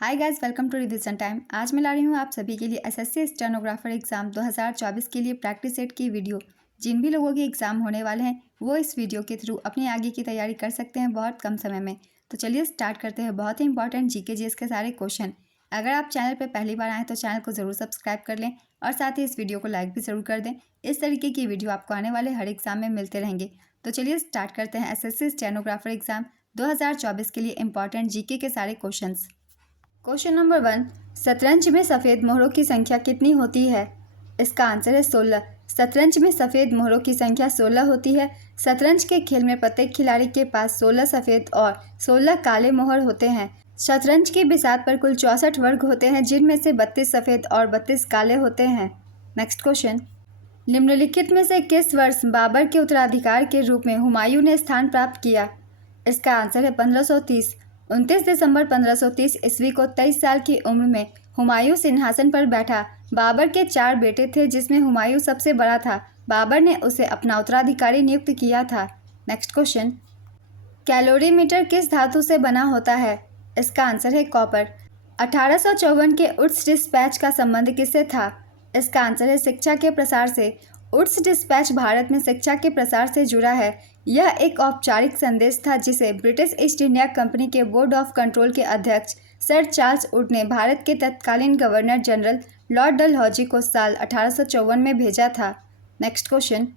Hi guys, welcome to revision time. आज मैं ला रही हूँ आप सभी के लिए एसएससी स्टेनोग्राफर एग्जाम 2024 के लिए प्रैक्टिस सेट की वीडियो। जिन भी लोगों के एग्जाम होने वाले हैं वो इस वीडियो के थ्रू अपनी आगे की तैयारी कर सकते हैं बहुत कम समय में। तो चलिए स्टार्ट करते हैं। बहुत ही इंपॉर्टेंट जीके जीएस के सारे क्वेश्चन। अगर आप चैनल पर पहली बार आएँ तो चैनल को ज़रूर सब्सक्राइब कर लें और साथ ही इस वीडियो को लाइक भी ज़रूर कर दें। इस तरीके की वीडियो आपको आने वाले हर एग्जाम में मिलते रहेंगे। तो चलिए स्टार्ट करते हैं एसएससी स्टेनोग्राफर एग्जाम 2024 के लिए इंपॉर्टेंट जीके के सारे क्वेश्चंस। क्वेश्चन नंबर 1, शतरंज में सफ़ेद मोहरों की संख्या कितनी होती है? इसका आंसर है 16। शतरंज में सफ़ेद मोहरों की संख्या 16 होती है। शतरंज के खेल में प्रत्येक खिलाड़ी के पास 16 सफ़ेद और 16 काले मोहर होते हैं। शतरंज की बिसात पर कुल 64 वर्ग होते हैं, जिनमें से 32 सफ़ेद और 32 काले होते हैं। नेक्स्ट क्वेश्चन, निम्नलिखित में से किस वर्ष बाबर के उत्तराधिकार के रूप में हुमायूं ने स्थान प्राप्त किया? इसका आंसर है 1530। 29 दिसंबर 1530 ईस्वी को 23 साल की उम्र में हुमायूं सिंहासन पर बैठा। बाबर के 4 बेटे थे, जिसमें हुमायूं सबसे बड़ा था। बाबर ने उसे अपना उत्तराधिकारी नियुक्त किया था। नेक्स्ट क्वेश्चन, कैलोरीमीटर किस धातु से बना होता है? इसका आंसर है कॉपर। 1854 के उड्स डिस्पैच का संबंध किससे था? इसका आंसर है शिक्षा के प्रसार से। उड्स डिस्पैच भारत में शिक्षा के प्रसार से जुड़ा है। यह एक औपचारिक संदेश था जिसे ब्रिटिश ईस्ट इंडिया कंपनी के बोर्ड ऑफ कंट्रोल के अध्यक्ष सर चार्ल्स वुड ने भारत के तत्कालीन गवर्नर जनरल लॉर्ड डलहौजी को साल 1854 में भेजा था। नेक्स्ट क्वेश्चन,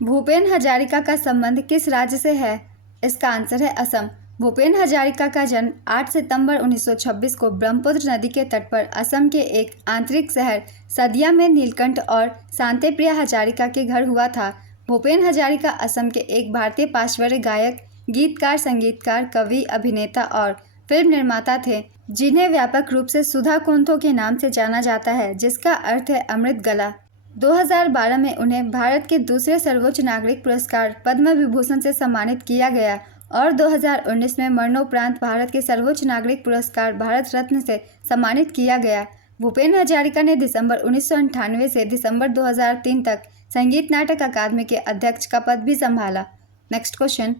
भूपेन हजारिका का संबंध किस राज्य से है? इसका आंसर है असम। भूपेन हजारिका का जन्म 8 सितंबर 1926 को ब्रह्मपुत्र नदी के तट पर असम के एक आंतरिक शहर सदिया में नीलकंठ और शांतिप्रिया हजारिका के घर हुआ था। भूपेन हजारिका असम के एक भारतीय पार्श्व गायक, गीतकार, संगीतकार, कवि, अभिनेता और फिल्म निर्माता थे, जिन्हें व्यापक रूप से सुधा कोंथो के नाम से जाना जाता है, जिसका अर्थ है अमृत गला। 2012 में उन्हें भारत के दूसरे सर्वोच्च नागरिक पुरस्कार पद्म विभूषण से सम्मानित किया गया और 2019 में मरणोपरांत भारत के सर्वोच्च नागरिक पुरस्कार भारत रत्न से सम्मानित किया गया। भूपेन हजारिका ने दिसंबर 1998 से दिसंबर 2003 तक संगीत नाटक अकादमी के अध्यक्ष का पद भी संभाला। नेक्स्ट क्वेश्चन,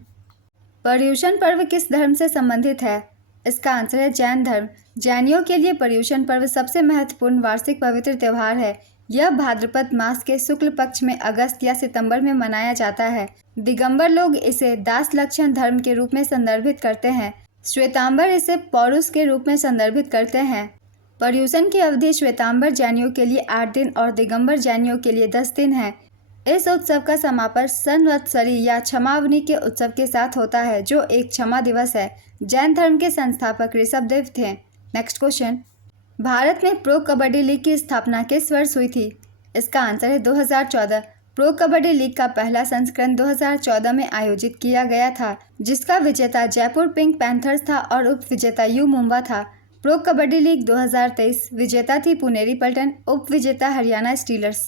पर्युषण पर्व किस धर्म से संबंधित है? इसका आंसर है जैन धर्म। जैनियों के लिए पर्युषण पर्व सबसे महत्वपूर्ण वार्षिक पवित्र त्यौहार है। यह भाद्रपद मास के शुक्ल पक्ष में अगस्त या सितंबर में मनाया जाता है। दिगंबर लोग इसे दास लक्षण धर्म के रूप में संदर्भित करते हैं। श्वेतांबर इसे पौरुष के रूप में संदर्भित करते हैं। पर्युषण की अवधि श्वेतांबर जैनियों के लिए 8 दिन और दिगंबर जैनियों के लिए 10 दिन है। इस उत्सव का समापन संवत्सरी या क्षमावनी के उत्सव के साथ होता है, जो एक क्षमा दिवस है। जैन धर्म के संस्थापक ऋषभदेव थे। नेक्स्ट क्वेश्चन, भारत में प्रो कबड्डी लीग की स्थापना किस वर्ष हुई थी? इसका आंसर है 2014। प्रो कबड्डी लीग का पहला संस्करण 2014 में आयोजित किया गया था, जिसका विजेता जयपुर पिंक पैंथर्स था और उप विजेता यू मुंबा था। प्रो कबड्डी लीग 2023 विजेता थी पुनेरी पल्टन, उप विजेता हरियाणा स्टीलर्स।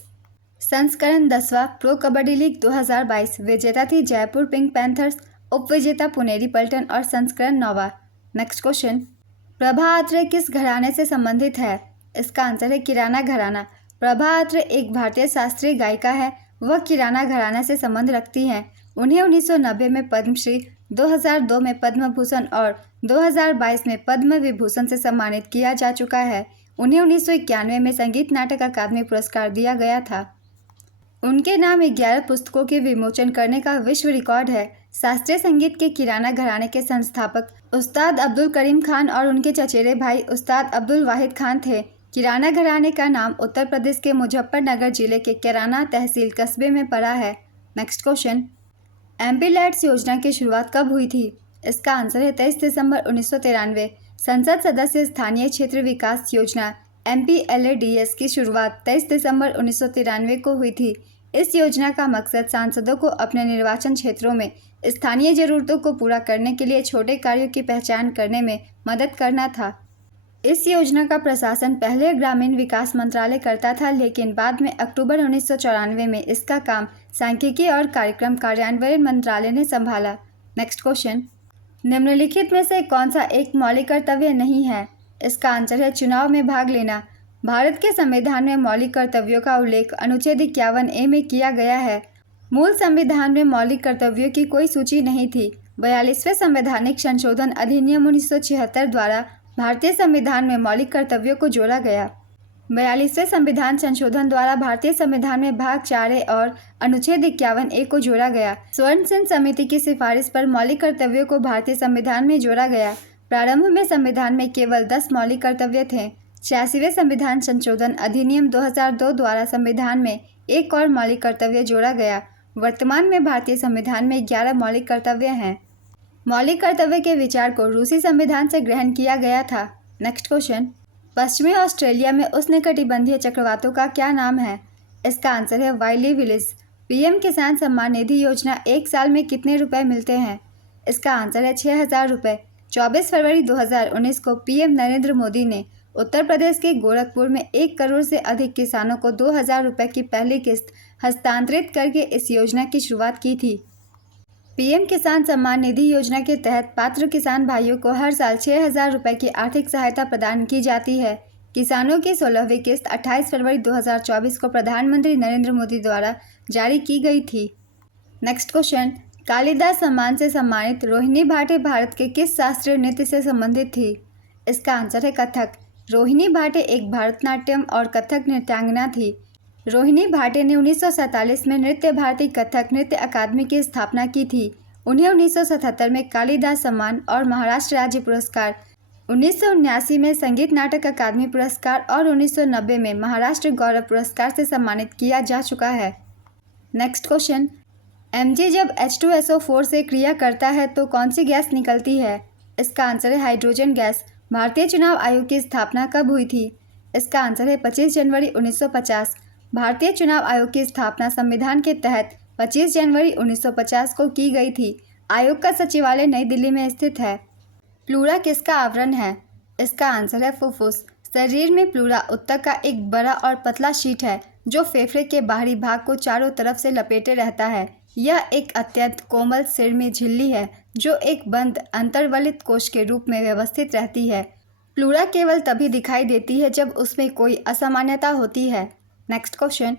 संस्करण 10वां प्रो कबड्डी लीग 2022 विजेता थी जयपुर पिंक पैंथर्स, उप विजेता पुनेरी पल्टन और संस्करण 9वां। नेक्स्ट क्वेश्चन, प्रभा अत्रे किस घराने से संबंधित है? इसका आंसर है किराना घराना। प्रभा अत्रे एक भारतीय शास्त्रीय गायिका है। वह किराना घराना से संबंध रखती हैं। उन्हें 1990 में पद्मश्री, 2002 में पद्म भूषण और 2022 में पद्म विभूषण से सम्मानित किया जा चुका है। उन्हें 1991 में संगीत नाटक अकादमी पुरस्कार दिया गया था। उनके नाम 11 पुस्तकों के विमोचन करने का विश्व रिकॉर्ड है। शास्त्रीय संगीत के किराना घराने के संस्थापक उस्ताद अब्दुल करीम खान और उनके चचेरे भाई उस्ताद अब्दुल वाहिद खान थे। किराना घराने का नाम उत्तर प्रदेश के मुजफ्फरनगर जिले के किराना तहसील कस्बे में पड़ा है। नेक्स्ट क्वेश्चन, एमपी लैट्स योजना की शुरुआत कब हुई थी? इसका आंसर है 23 दिसंबर 1993। संसद सदस्य स्थानीय क्षेत्र विकास योजना MPLADS की शुरुआत 23 दिसंबर 1993 को हुई थी। इस योजना का मकसद सांसदों को अपने निर्वाचन क्षेत्रों में स्थानीय ज़रूरतों को पूरा करने के लिए छोटे कार्यों की पहचान करने में मदद करना था। इस योजना का प्रशासन पहले ग्रामीण विकास मंत्रालय करता था, लेकिन बाद में अक्टूबर 1994 में इसका काम सांख्यिकी और कार्यक्रम कार्यान्वयन मंत्रालय ने संभाला। नेक्स्ट क्वेश्चन, निम्नलिखित में से कौन सा एक मौलिक कर्तव्य नहीं है? इसका आंसर है चुनाव में भाग लेना। भारत के संविधान में मौलिक कर्तव्यों का उल्लेख अनुच्छेद 51A में किया गया है। मूल संविधान में मौलिक कर्तव्यों की कोई सूची नहीं थी। 42वें संवैधानिक संशोधन अधिनियम 1976 द्वारा भारतीय संविधान में मौलिक कर्तव्यों को जोड़ा गया। 42वें संविधान संशोधन द्वारा भारतीय संविधान में भाग 4A और अनुच्छेद 51A को जोड़ा गया। स्वर्ण सिंह समिति की सिफारिश पर मौलिक कर्तव्यों को भारतीय संविधान में जोड़ा गया। प्रारंभ में संविधान में केवल 10 मौलिक कर्तव्य थे। 86वें संविधान संशोधन अधिनियम 2002 द्वारा संविधान में एक और मौलिक कर्तव्य जोड़ा गया। वर्तमान में भारतीय संविधान में 11 मौलिक कर्तव्य हैं। मौलिक कर्तव्य के विचार को रूसी संविधान से ग्रहण किया गया था। नेक्स्ट क्वेश्चन, पश्चिमी ऑस्ट्रेलिया में उष्णकटिबंधीय चक्रवातों का क्या नाम है? इसका आंसर है वाइली विलिस। पीएम किसान सम्मान निधि योजना 1 साल में कितने रुपए मिलते हैं? इसका आंसर है 6,000 रुपये। 24 फरवरी 2019 को पीएम नरेंद्र मोदी ने उत्तर प्रदेश के गोरखपुर में 1 करोड़ से अधिक किसानों को 2,000 रुपये की पहली किस्त हस्तांतरित करके इस योजना की शुरुआत की थी। पीएम किसान सम्मान निधि योजना के तहत पात्र किसान भाइयों को हर साल 6,000 रुपये की आर्थिक सहायता प्रदान की जाती है। किसानों की 16वीं किस्त 28 फरवरी 2024 को प्रधानमंत्री नरेंद्र मोदी द्वारा जारी की गई थी। नेक्स्ट क्वेश्चन, कालिदास सम्मान से सम्मानित रोहिणी भाटे भारत के किस शास्त्रीय नृत्य से संबंधित थी? इसका आंसर है कथक। रोहिणी भाटे एक भरतनाट्यम और कथक नृत्यांगना थी। रोहिणी भाटे ने 1947 में नृत्य भारती कथक नृत्य अकादमी की स्थापना की थी। उन्हें 1977 में कालिदास सम्मान और महाराष्ट्र राज्य पुरस्कार, 1979 में संगीत नाटक अकादमी पुरस्कार और 1990 में महाराष्ट्र गौरव पुरस्कार से सम्मानित किया जा चुका है। नेक्स्ट क्वेश्चन, Mg जब H2SO4 से क्रिया करता है तो कौन सी गैस निकलती है? इसका आंसर है हाइड्रोजन गैस। भारतीय चुनाव आयोग की स्थापना कब हुई थी? इसका आंसर है 25 जनवरी 1950। भारतीय चुनाव आयोग की स्थापना संविधान के तहत 25 जनवरी 1950 को की गई थी। आयोग का सचिवालय नई दिल्ली में स्थित है। प्लूरा किसका आवरण है? इसका आंसर है फुफ्फुस। शरीर में प्लूरा उत्तक का एक बड़ा और पतला शीट है जो फेफड़े के बाहरी भाग को चारों तरफ से लपेटे रहता है। यह एक अत्यंत कोमल सिरमी झिल्ली है जो एक बंद अंतर्वलित कोश के रूप में व्यवस्थित रहती है। प्लूरा केवल तभी दिखाई देती है जब उसमें कोई असामान्यता होती है। नेक्स्ट क्वेश्चन,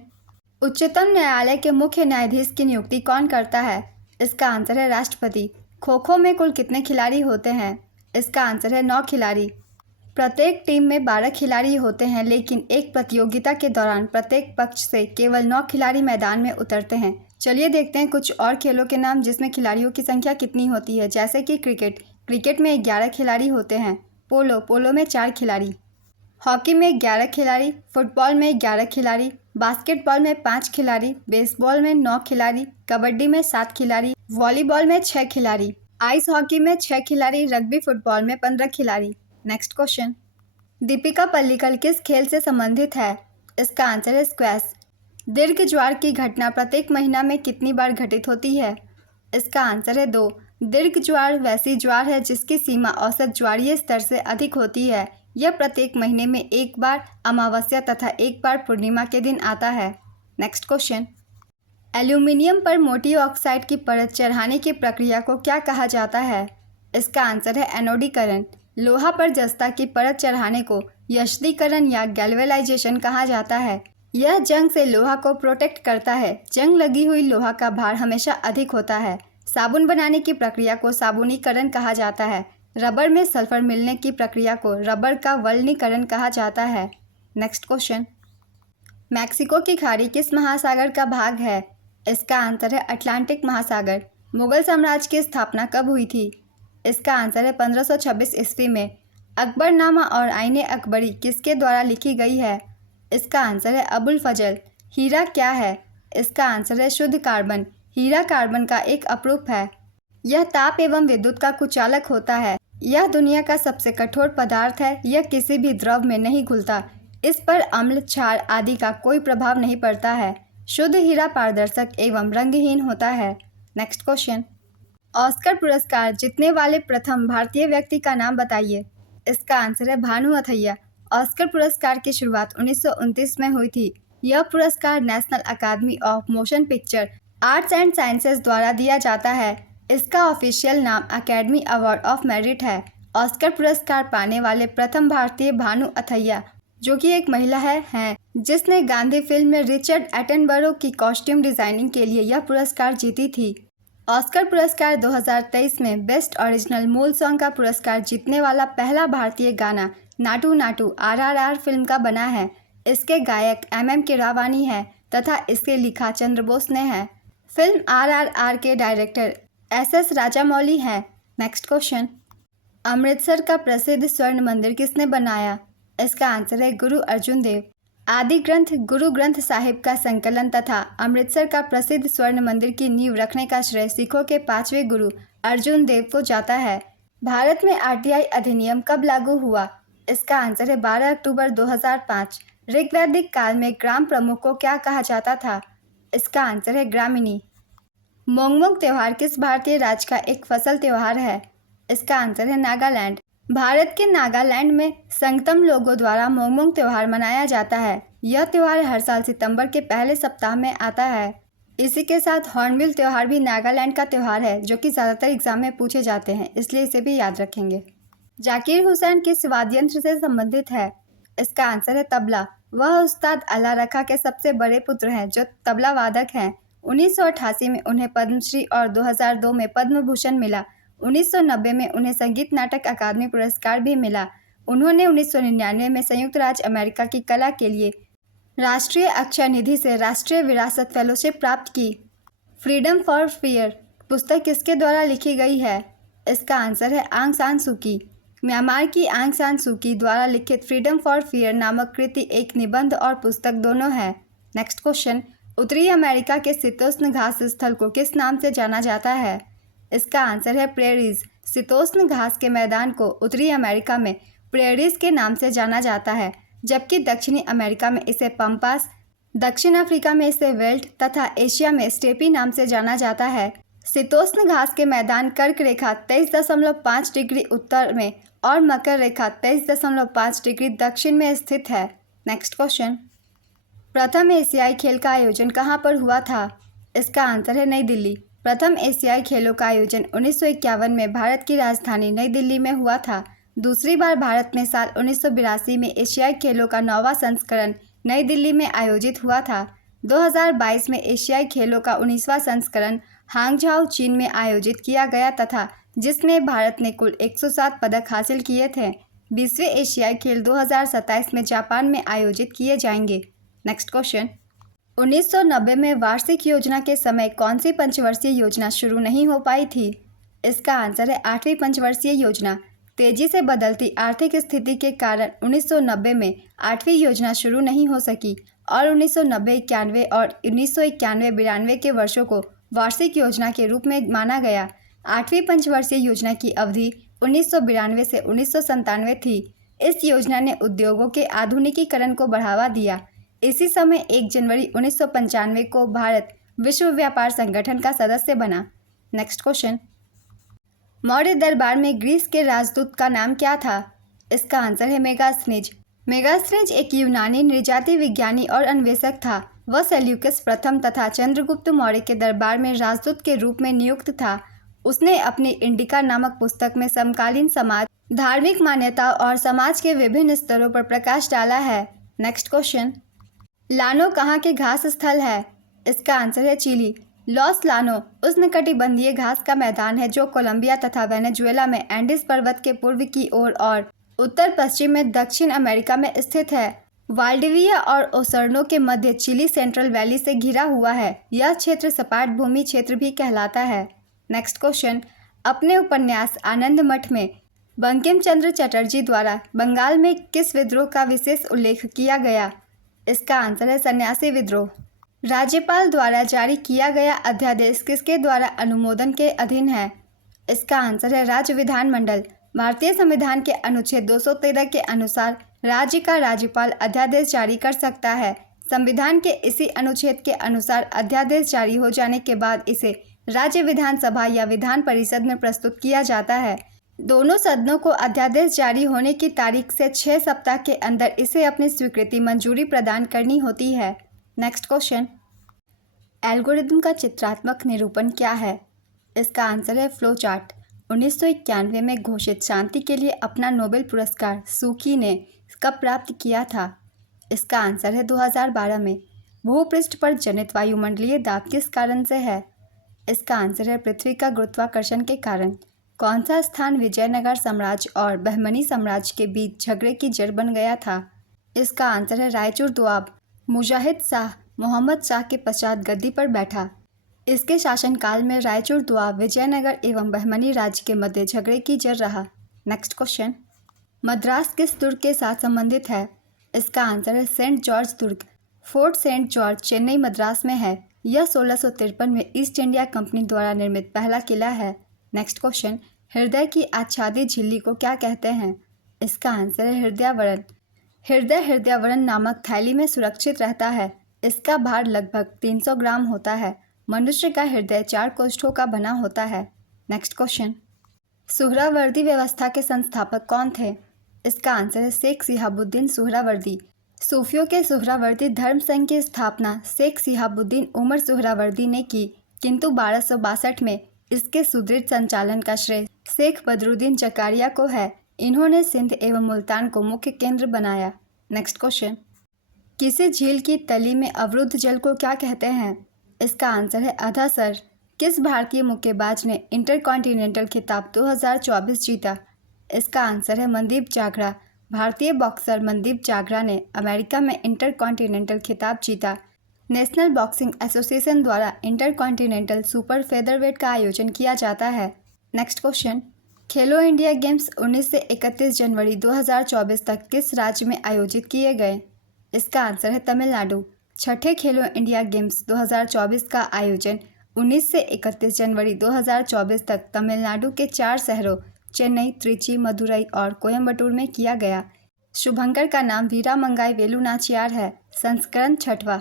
उच्चतम न्यायालय के मुख्य न्यायाधीश की नियुक्ति कौन करता है? इसका आंसर है राष्ट्रपति। खो खो में कुल कितने खिलाड़ी होते हैं? इसका आंसर है 9 खिलाड़ी। प्रत्येक टीम में 12 खिलाड़ी होते हैं, लेकिन एक प्रतियोगिता के दौरान प्रत्येक पक्ष से केवल 9 खिलाड़ी मैदान में उतरते हैं। चलिए देखते हैं कुछ और खेलों के नाम जिसमें खिलाड़ियों की संख्या कितनी होती है, जैसे कि क्रिकेट में 11 खिलाड़ी होते हैं। पोलो में 4 खिलाड़ी। हॉकी में 11 खिलाड़ी। फुटबॉल में 11 खिलाड़ी। बास्केटबॉल में 5 खिलाड़ी। बेसबॉल में 9 खिलाड़ी। कबड्डी में 7 खिलाड़ी। वॉलीबॉल में 6 खिलाड़ी। आइस हॉकी में 6 खिलाड़ी। रग्बी फुटबॉल में 15 खिलाड़ी। नेक्स्ट क्वेश्चन, दीपिका पल्लिकल किस खेल से संबंधित है? इसका आंसर है स्क्वैश। दीर्घ ज्वार की घटना प्रत्येक महीना में कितनी बार घटित होती है? इसका आंसर है 2। दीर्घ ज्वार वैसी ज्वार है जिसकी सीमा औसत ज्वारीय स्तर से अधिक होती है। यह प्रत्येक महीने में एक बार अमावस्या तथा एक बार पूर्णिमा के दिन आता है। नेक्स्ट क्वेश्चन, एल्यूमिनियम पर मोटी ऑक्साइड की परत चढ़ाने की प्रक्रिया को क्या कहा जाता है? इसका आंसर है एनोडीकरण। लोहा पर जस्ता की परत चढ़ाने को यशदीकरण या गैल्वेनाइजेशन कहा जाता है। यह जंग से लोहा को प्रोटेक्ट करता है। जंग लगी हुई लोहा का भार हमेशा अधिक होता है। साबुन बनाने की प्रक्रिया को साबुनीकरण कहा जाता है। रबर में सल्फर मिलने की प्रक्रिया को रबर का वल्कनीकरण कहा जाता है। नेक्स्ट क्वेश्चन, मैक्सिको की खाड़ी किस महासागर का भाग है? इसका आंसर है अटलांटिक महासागर। मुगल साम्राज्य की स्थापना कब हुई थी? इसका आंसर है 1526 ईस्वी में। अकबरनामा और आईने अकबरी किसके द्वारा लिखी गई है? इसका आंसर है अबुल फजल। हीरा क्या है? इसका आंसर है शुद्ध कार्बन। हीरा कार्बन का एक अपरूप है। यह ताप एवं विद्युत का कुचालक होता है। यह दुनिया का सबसे कठोर पदार्थ है। यह किसी भी द्रव में नहीं घुलता। इस पर अम्ल, क्षार आदि का कोई प्रभाव नहीं पड़ता है। शुद्ध हीरा पारदर्शक एवं रंगहीन होता है। नेक्स्ट क्वेश्चन, ऑस्कर पुरस्कार जीतने वाले प्रथम भारतीय व्यक्ति का नाम बताइए। इसका आंसर है भानु अथैया। ऑस्कर पुरस्कार की शुरुआत 1929 में हुई थी। यह पुरस्कार National Academy of Motion Picture Arts and Sciences द्वारा दिया जाता है। इसका ऑफिशियल नाम अकेडमी अवार्ड ऑफ मेरिट है। ऑस्कर पुरस्कार पाने वाले प्रथम भारतीय भानु अथैया, जो कि एक महिला हैं, जिसने गांधी फिल्म में रिचर्ड एटनबरो की कॉस्ट्यूम डिजाइनिंग के लिए यह पुरस्कार जीती थी। ऑस्कर पुरस्कार 2023 में बेस्ट ओरिजिनल मूल सॉन्ग का पुरस्कार जीतने वाला पहला भारतीय गाना नाटू नाटू RRR फिल्म का बना है। इसके गायक MM कीरवानी है तथा इसके लिखा चंद्र बोस ने है। फिल्म RRR के डायरेक्टर SS राजामौली है। नेक्स्ट क्वेश्चन, अमृतसर का प्रसिद्ध स्वर्ण मंदिर किसने बनाया? इसका आंसर है गुरु अर्जुन देव। आदि ग्रंथ गुरु ग्रंथ साहिब का संकलन तथा अमृतसर का प्रसिद्ध स्वर्ण मंदिर की नींव रखने का श्रेय सिखों के 5वें गुरु अर्जुन देव को जाता है। भारत में RTI अधिनियम कब लागू हुआ? इसका आंसर है 12 अक्टूबर 2005। ऋग्वैदिक काल में ग्राम प्रमुख को क्या कहा जाता था? इसका आंसर है ग्रामिणी। मोंगमोंग त्योहार किस भारतीय राज्य का एक फसल त्योहार है? इसका आंसर है नागालैंड। भारत के नागालैंड में संगतम लोगों द्वारा मोंगमोंग त्योहार मनाया जाता है। यह त्योहार हर साल सितंबर के पहले सप्ताह में आता है। इसी के साथ हॉर्नबिल त्योहार भी नागालैंड का त्योहार है जो कि ज़्यादातर एग्जाम में पूछे जाते हैं, इसलिए इसे भी याद रखेंगे। जाकिर हुसैन किस वाद्य यंत्र से संबंधित है? इसका आंसर है तबला। वह उस्ताद अल्लाह रखा के सबसे बड़े पुत्र हैं जो तबला वादक हैं। 1988 में उन्हें पद्मश्री और 2002 में पद्म भूषण मिला। 1990 में उन्हें संगीत नाटक अकादमी पुरस्कार भी मिला। उन्होंने 1999 में संयुक्त राज्य अमेरिका की कला के लिए राष्ट्रीय अक्षय निधि से राष्ट्रीय विरासत फेलोशिप प्राप्त की। फ्रीडम फॉर फियर पुस्तक किसके द्वारा लिखी गई है? इसका आंसर है आंग सान सूकी। म्यांमार की आंग सान सूकी द्वारा लिखित फ्रीडम फॉर फियर नामक कृति एक निबंध और पुस्तक दोनों है। नेक्स्ट क्वेश्चन, उत्तरी अमेरिका के शीतोष्ण घास स्थल को किस नाम से जाना जाता है? इसका आंसर है प्रेरीज। शीतोष्ण घास के मैदान को उत्तरी अमेरिका में प्रेरीज के नाम से जाना जाता है, जबकि दक्षिणी अमेरिका में इसे पम्पास, दक्षिण अफ्रीका में इसे वेल्ट तथा एशिया में स्टेपी नाम से जाना जाता है। शीतोष्ण घास के मैदान कर्क रेखा 23.5 डिग्री उत्तर में और मकर रेखा 23.5 डिग्री दक्षिण में स्थित है। नेक्स्ट क्वेश्चन, प्रथम एशियाई खेल का आयोजन कहाँ पर हुआ था? इसका आंसर है नई दिल्ली। प्रथम एशियाई खेलों का आयोजन 1951 में भारत की राजधानी नई दिल्ली में हुआ था। दूसरी बार भारत में साल 1982 में एशियाई खेलों का 9वां संस्करण नई दिल्ली में आयोजित हुआ था। 2022 में एशियाई खेलों का 19वां संस्करण हांगझाओ चीन में आयोजित किया गया तथा जिसमें भारत ने कुल 107 पदक हासिल किए थे। 20वें एशियाई खेल 2027 में जापान में आयोजित किए जाएंगे। नेक्स्ट क्वेश्चन, 1990 में वार्षिक योजना के समय कौन सी पंचवर्षीय योजना शुरू नहीं हो पाई थी? इसका आंसर है 8वीं पंचवर्षीय योजना। तेजी से बदलती आर्थिक स्थिति के कारण 1990 में 8वीं योजना शुरू नहीं हो सकी और 1990-91 और 1991-92 के वर्षों को वार्षिक योजना के रूप में माना गया। 8वीं पंचवर्षीय योजना की अवधि 1992 से 1997 थी। इस योजना ने उद्योगों के आधुनिकीकरण को बढ़ावा दिया। इसी समय 1 जनवरी 1995 को भारत विश्व व्यापार संगठन का सदस्य बना। नेक्स्ट क्वेश्चन, मौर्य दरबार में ग्रीस के राजदूत का नाम क्या था? इसका आंसर है मेगास्थनीज। मेगास्थनीज एक यूनानी नृजाति विज्ञानी और अन्वेषक था। वह सेल्यूकस प्रथम तथा चंद्रगुप्त मौर्य के दरबार में राजदूत के रूप में नियुक्त था। उसने अपनी इंडिका नामक पुस्तक में समकालीन समाज, धार्मिक मान्यताओं और समाज के विभिन्न स्तरों पर प्रकाश डाला है। नेक्स्ट क्वेश्चन, लानो कहाँ के घास स्थल है? इसका आंसर है चिली। लॉस लानो उष्णकटिबंधीय घास का मैदान है जो कोलंबिया तथा वेनेजुएला में एंडीज पर्वत के पूर्व की ओर और उत्तर पश्चिम में दक्षिण अमेरिका में स्थित है। वाल्डिविया और ओसर्नो के मध्य चिली सेंट्रल वैली से घिरा हुआ है। यह क्षेत्र सपाट भूमि क्षेत्र भी कहलाता है। नेक्स्ट क्वेश्चन, अपने उपन्यास आनंद मठ में बंकिम चंद्र चटर्जी द्वारा बंगाल में किस विद्रोह का विशेष उल्लेख किया गया? इसका आंसर है सन्यासी विद्रोह। राज्यपाल द्वारा जारी किया गया अध्यादेश किसके द्वारा अनुमोदन के अधीन है? इसका आंसर है राज्य विधानमंडल। भारतीय संविधान के अनुच्छेद 213 के अनुसार राज्य का राज्यपाल अध्यादेश जारी कर सकता है। संविधान के इसी अनुच्छेद के अनुसार अध्यादेश जारी हो जाने के बाद इसे राज्य विधानसभा या विधान परिषद में प्रस्तुत किया जाता है। दोनों सदनों को अध्यादेश जारी होने की तारीख से 6 सप्ताह के अंदर इसे अपनी स्वीकृति मंजूरी प्रदान करनी होती है। नेक्स्ट क्वेश्चन, एल्गोरिदम का चित्रात्मक निरूपण क्या है? इसका आंसर है फ्लो चार्ट। 1991 में घोषित शांति के लिए अपना नोबेल पुरस्कार सूकी ने कब प्राप्त किया था? इसका आंसर है 2012 में। भूपृष्ठ पर जनित वायुमंडलीय दाब किस कारण से है? इसका आंसर है पृथ्वी का गुरुत्वाकर्षण के कारण। कौन सा स्थान विजयनगर साम्राज्य और बहमनी साम्राज्य के बीच झगड़े की जड़ बन गया था? इसका आंसर है रायचूर दोआब। मुजाहिद शाह मोहम्मद शाह के पश्चात गद्दी पर बैठा। इसके शासनकाल में रायचूर दोआब विजयनगर एवं बहमनी राज्य के मध्य झगड़े की जड़ रहा। नेक्स्ट क्वेश्चन, मद्रास किस दुर्ग के साथ संबंधित है? इसका आंसर है सेंट जॉर्ज दुर्ग। Fort saint George Chennai Madras में है। यह 1653 में ईस्ट इंडिया कंपनी द्वारा निर्मित पहला किला है। नेक्स्ट क्वेश्चन, हृदय की आच्छादित झिल्ली को क्या कहते हैं? इसका आंसर है हृदयावरण। हृदयावरण नामक थैली में सुरक्षित रहता है। इसका भार लगभग 300 ग्राम होता है। मनुष्य का हृदय 4 कोष्ठों का बना होता है। नेक्स्ट क्वेश्चन, सुहरावर्दी व्यवस्था के संस्थापक कौन थे? इसका आंसर है शेख सिहाबुद्दीन सुहरावर्दी। सूफियों के सुहरावर्दी धर्म संघ की स्थापना शेख सिहाबुद्दीन उमर सुहरावर्दी ने की, किंतु 1262 में इसके सुदृढ़ संचालन का श्रेय शेख बदरुद्दीन जकारिया को है। इन्होंने सिंध एवं मुल्तान को मुख्य केंद्र बनाया। नेक्स्ट क्वेश्चन, किसी झील की तली में अवरुद्ध जल को क्या कहते हैं? इसका आंसर है अधासर। किस भारतीय मुक्केबाज ने इंटरकॉन्टिनेंटल खिताब 2024 जीता? इसका आंसर है मनदीप जागरा। भारतीय बॉक्सर मनदीप जागरा ने अमेरिका में इंटरकॉन्टिनेंटल खिताब जीता। नेशनल बॉक्सिंग एसोसिएशन द्वारा इंटरकॉन्टिनेंटल सुपर फेदरवेट का आयोजन किया जाता है। नेक्स्ट क्वेश्चन, खेलो इंडिया गेम्स 19 से 31 जनवरी 2024 तक किस राज्य में आयोजित किए गए? इसका आंसर है तमिलनाडु। छठे खेलो इंडिया गेम्स 2024 का आयोजन 19 से 31 जनवरी 2024 तक तमिलनाडु के 4 शहरों चेन्नई, त्रिची, मदुरई और कोयम्बटूर में किया गया। शुभंकर का नाम वीरामंगाई वेलु नाचियार है। संस्करण 6वां।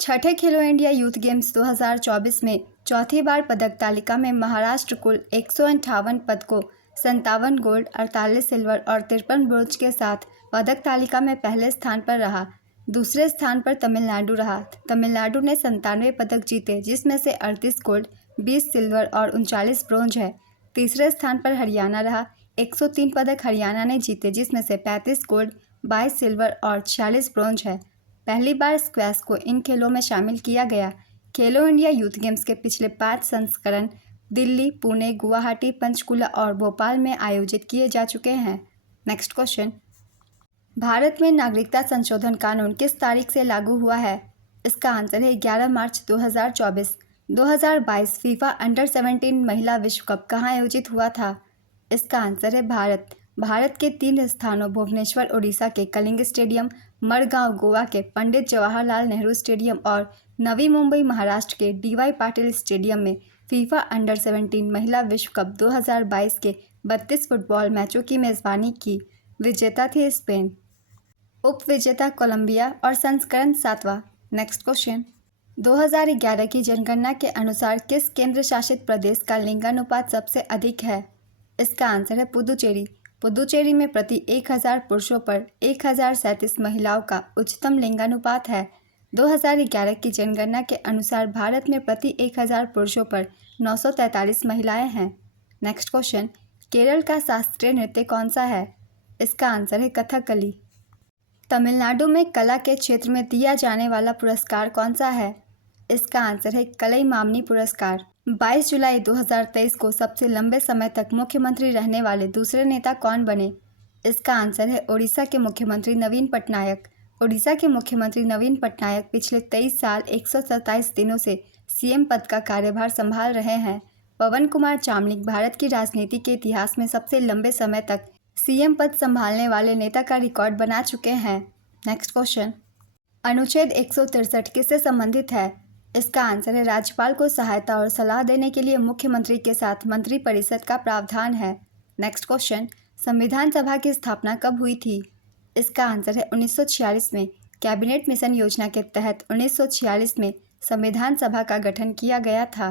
छठे खेलो इंडिया यूथ गेम्स 2024 में चौथी बार पदक तालिका में महाराष्ट्र कुल 158 पदकों, 57 गोल्ड, 48 सिल्वर और 53 ब्रोंज के साथ पदक तालिका में पहले स्थान पर रहा। दूसरे स्थान पर तमिलनाडु रहा। तमिलनाडु ने 97 पदक जीते, जिसमें से 38 गोल्ड, 20 सिल्वर और 39 ब्रोंज है। तीसरे स्थान पर हरियाणा रहा। 103 पदक हरियाणा ने जीते, जिसमें से 35 गोल्ड, 22 सिल्वर और 46 ब्रोंज है। पहली बार स्क्वैश को इन खेलों में शामिल किया गया। खेलो इंडिया यूथ गेम्स के पिछले 5 संस्करण दिल्ली, पुणे, गुवाहाटी, पंचकुला और भोपाल में आयोजित किए जा चुके हैं। नेक्स्ट क्वेश्चन, भारत में नागरिकता संशोधन कानून किस तारीख से लागू हुआ है? इसका आंसर है 11 मार्च 2024। 2022 फीफा अंडर 17 महिला विश्व कप कहाँ आयोजित हुआ था? इसका आंसर है भारत। भारत के 3 स्थानों भुवनेश्वर उड़ीसा के कलिंग स्टेडियम, मडगांव गोवा के पंडित जवाहरलाल नेहरू स्टेडियम और नवी मुंबई महाराष्ट्र के डीवाई पाटिल स्टेडियम में फीफा अंडर 17 महिला विश्व कप 2022 के 32 फुटबॉल मैचों की मेज़बानी की। विजेता थी स्पेन, उप विजेता कोलंबिया और संस्करण 7वां। नेक्स्ट क्वेश्चन, 2011 की जनगणना के अनुसार किस केंद्र शासित प्रदेश का लिंगानुपात सबसे अधिक है? इसका आंसर है पुदुचेरी। पुदुचेरी में प्रति 1000 पुरुषों पर 1037 महिलाओं का उच्चतम लिंगानुपात है। 2011 की जनगणना के अनुसार भारत में प्रति 1000 पुरुषों पर 943 महिलाएं हैं। नेक्स्ट क्वेश्चन, केरल का शास्त्रीय नृत्य कौन सा है? इसका आंसर है कथकली। तमिलनाडु में कला के क्षेत्र में दिया जाने वाला पुरस्कार कौन सा है? इसका आंसर है कलईमामनी पुरस्कार। 22 जुलाई 2023 को सबसे लंबे समय तक मुख्यमंत्री रहने वाले दूसरे नेता कौन बने? इसका आंसर है ओडिशा के मुख्यमंत्री नवीन पटनायक। ओडिशा के मुख्यमंत्री नवीन पटनायक पिछले 23 साल 127 दिनों से सीएम पद का कार्यभार संभाल रहे हैं। पवन कुमार चामलिंग भारत की राजनीति के इतिहास में सबसे लंबे समय तक सीएम पद संभालने वाले नेता का रिकॉर्ड बना चुके हैं। नेक्स्ट क्वेश्चन, अनुच्छेद 163 किससे संबंधित है? इसका आंसर है राज्यपाल को सहायता और सलाह देने के लिए मुख्यमंत्री के साथ मंत्रिपरिषद का प्रावधान है। नेक्स्ट क्वेश्चन, संविधान सभा की स्थापना कब हुई थी? इसका आंसर है 1946 में। कैबिनेट मिशन योजना के तहत 1946 में संविधान सभा का गठन किया गया था।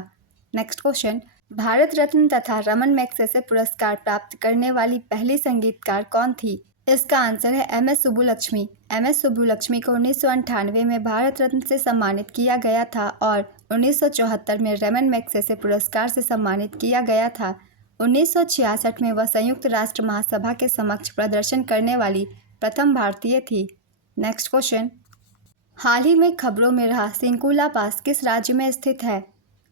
नेक्स्ट क्वेश्चन, भारत रत्न तथा रमन मैग्सेसे पुरस्कार प्राप्त करने वाली पहली संगीतकार कौन थी? इसका आंसर है एम.एस. सुब्बुलक्ष्मी। एम.एस. सुब्बुलक्ष्मी को 1998 में भारत रत्न से सम्मानित किया गया था और 1974 में रमन मैग्सेसे पुरस्कार से सम्मानित किया गया था। 1966 में वह संयुक्त राष्ट्र महासभा के समक्ष प्रदर्शन करने वाली प्रथम भारतीय थी। नेक्स्ट क्वेश्चन, हाल ही में खबरों में रहा सिंकुला पास किस राज्य में स्थित है?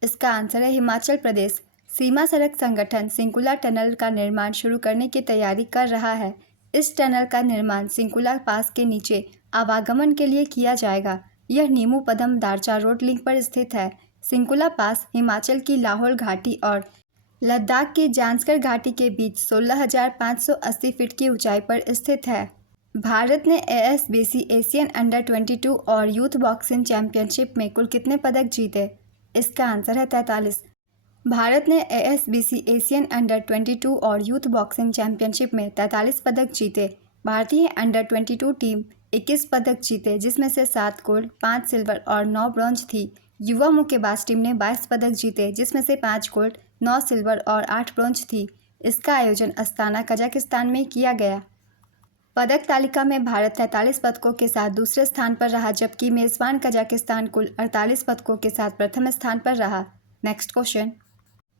इसका आंसर है हिमाचल प्रदेश। सीमा सड़क संगठन सिंकुला टनल का निर्माण शुरू करने की तैयारी कर रहा है। इस टनल का निर्माण सिंकुला पास के नीचे आवागमन के लिए किया जाएगा। यह नीमू पदम दारचा रोड लिंक पर स्थित है। सिंकुला पास हिमाचल की लाहौल घाटी और लद्दाख की जांस्कर घाटी के बीच 16,580 फीट की ऊंचाई पर स्थित है। भारत ने ASBC एशियन अंडर 22 और यूथ बॉक्सिंग चैंपियनशिप में कुल कितने पदक जीते? इसका आंसर है 43। भारत ने ASBC एशियन अंडर 22 और यूथ बॉक्सिंग चैंपियनशिप में 43 पदक जीते। भारतीय अंडर 22 टीम 21 पदक जीते, जिसमें से 7 गोल्ड, 5 सिल्वर और 9 ब्रॉन्ज थी। युवा मुक्केबाज टीम ने 22 पदक जीते, जिसमें से 5 गोल्ड, 9 सिल्वर और 8 ब्रॉन्ज थी। इसका आयोजन अस्ताना, कजाकिस्तान में किया गया। पदक तालिका में भारत 43 पदकों के साथ दूसरे स्थान पर रहा, जबकि मेज़बान कजाकिस्तान कुल 48 पदकों के साथ प्रथम स्थान पर रहा। Next question.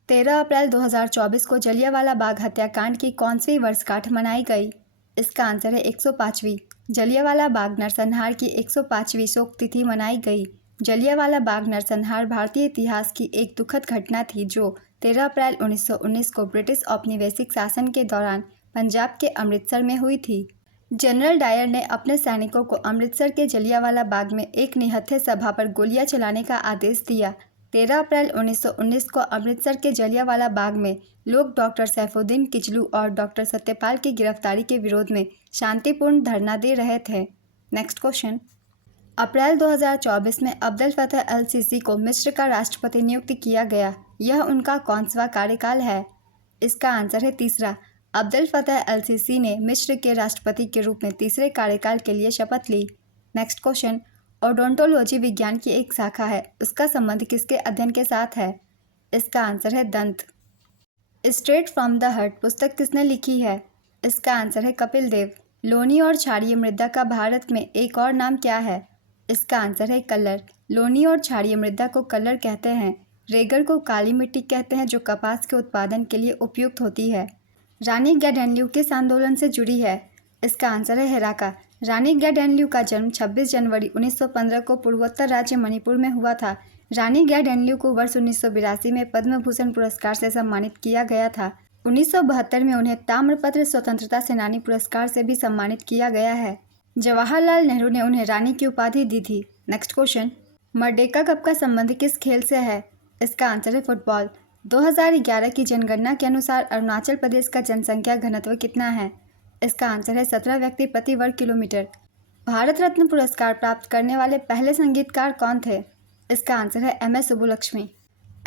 13 अप्रैल 2024 को जलियांवाला बाग हत्याकांड की कौनसी वर्षगांठ मनाई गई? इसका आंसर है 105वीं। जलियांवाला बाग नरसंहार की 105वीं शोक तिथि मनाई गई। जलियांवाला बाग नरसंहार भारतीय इतिहास की एक दुखद घटना थी जो 13 अप्रैल 1919 को ब्रिटिश औपनिवेशिक शासन के दौरान पंजाब के अमृतसर में हुई थी। जनरल डायर ने अपने सैनिकों को अमृतसर के जलियांवाला बाग में एक निहत्थे सभा पर गोलियां चलाने का आदेश दिया। 13 अप्रैल 1919 को अमृतसर के जलियांवाला बाग में लोग डॉक्टर सैफुद्दीन किचलू और डॉक्टर सत्यपाल की गिरफ्तारी के विरोध में शांतिपूर्ण धरना दे रहे थे। Next question. अप्रैल 2024 में अब्दुल फतह अल सीसी को मिस्र का राष्ट्रपति नियुक्त किया गया। यह उनका कौनसा कार्यकाल है? इसका आंसर है तीसरा। अब्दुल फतह अल सीसी ने मिस्र के राष्ट्रपति के रूप में तीसरे कार्यकाल के लिए शपथ ली। Next question. ओडोंटोलॉजी विज्ञान की एक शाखा है, उसका संबंध किसके अध्ययन के साथ है? इसका आंसर है दंत। स्ट्रेट फ्रॉम द हार्ट पुस्तक किसने लिखी है? इसका आंसर है कपिल देव। लोनी और क्षारीय मृदा का भारत में एक और नाम क्या है? इसका आंसर है कलर। लोनी और क्षारीय मृदा को कलर कहते हैं। रेगड़ को काली मिट्टी कहते हैं जो कपास के उत्पादन के लिए उपयुक्त होती है। रानी गैडेनल्यू किस आंदोलन से जुड़ी है? इसका आंसर है हेराका। रानी गैडेनल्यू का जन्म 26 जनवरी 1915 को पूर्वोत्तर राज्य मणिपुर में हुआ था। रानी गैडेनल्यू को वर्ष 1982 में पद्म भूषण पुरस्कार से सम्मानित किया गया था। 1972 में उन्हें ताम्रपत्र स्वतंत्रता सेनानी पुरस्कार से भी सम्मानित किया गया है। जवाहरलाल नेहरू ने उन्हें रानी की उपाधि दी थी। Next question. मर्डेका कप का संबंध किस खेल से है? इसका आंसर है फुटबॉल। 2011 की जनगणना के अनुसार अरुणाचल प्रदेश का जनसंख्या घनत्व कितना है? इसका आंसर है 17 व्यक्ति प्रति वर्ग किलोमीटर। भारत रत्न पुरस्कार प्राप्त करने वाले पहले संगीतकार कौन थे? इसका आंसर है MS सुब्बुलक्ष्मी।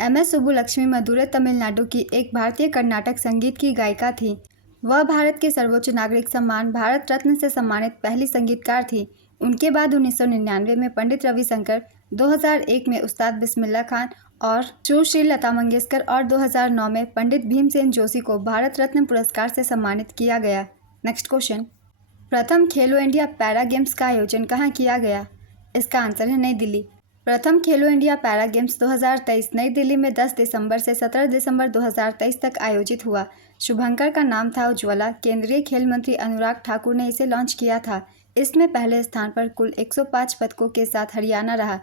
MS सुब्बुलक्ष्मी मदुरै तमिलनाडु की एक भारतीय कर्नाटक संगीत की गायिका थी। वह भारत के सर्वोच्च नागरिक सम्मान भारत रत्न से सम्मानित पहली संगीतकार थी। उनके बाद 1999 में पंडित रविशंकर, 2001 में उस्ताद बिस्मिल्लाह खान और सुश्री लता मंगेशकर और 2009 में पंडित भीमसेन जोशी को भारत रत्न पुरस्कार से सम्मानित किया गया। Next question. प्रथम खेलो इंडिया पैरा गेम्स का आयोजन कहाँ किया गया? इसका आंसर है नई दिल्ली। प्रथम खेलो इंडिया पैरा गेम्स 2023 नई दिल्ली में 10 दिसंबर से 17 दिसंबर 2023 तक आयोजित हुआ। शुभंकर का नाम था उज्ज्वला। केंद्रीय खेल मंत्री अनुराग ठाकुर ने इसे लॉन्च किया था। इसमें पहले स्थान पर कुल 105 पदकों के साथ हरियाणा रहा।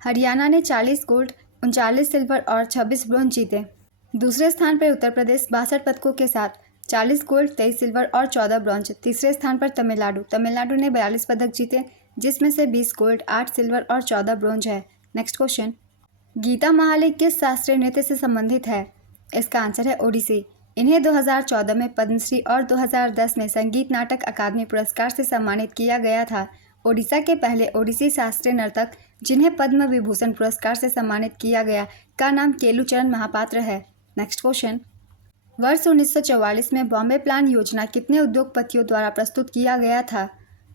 हरियाणा ने 40 गोल्ड, 39 सिल्वर और 26 ब्रोंज जीते। दूसरे स्थान पर उत्तर प्रदेश 62 पदकों के साथ 40 गोल्ड, 23 सिल्वर और 14 ब्रोंज। तीसरे स्थान पर तमिलनाडु ने 42 पदक जीते, जिसमें से 20 गोल्ड, 8 सिल्वर और 14 ब्रोंज है। Next question. गीता महाले किस शास्त्रीय नृत्य से संबंधित है? इसका आंसर है ओडिसी। इन्हें 2014 में पद्मश्री और 2010 में संगीत नाटक अकादमी पुरस्कार से सम्मानित किया गया था। ओडिशा के पहले ओडिसी शास्त्रीय नर्तक जिन्हें पद्म विभूषण पुरस्कार से सम्मानित किया गया का नाम केलुचरण महापात्र है। Next question. वर्ष 1944 में बॉम्बे प्लान योजना कितने उद्योगपतियों द्वारा प्रस्तुत किया गया था?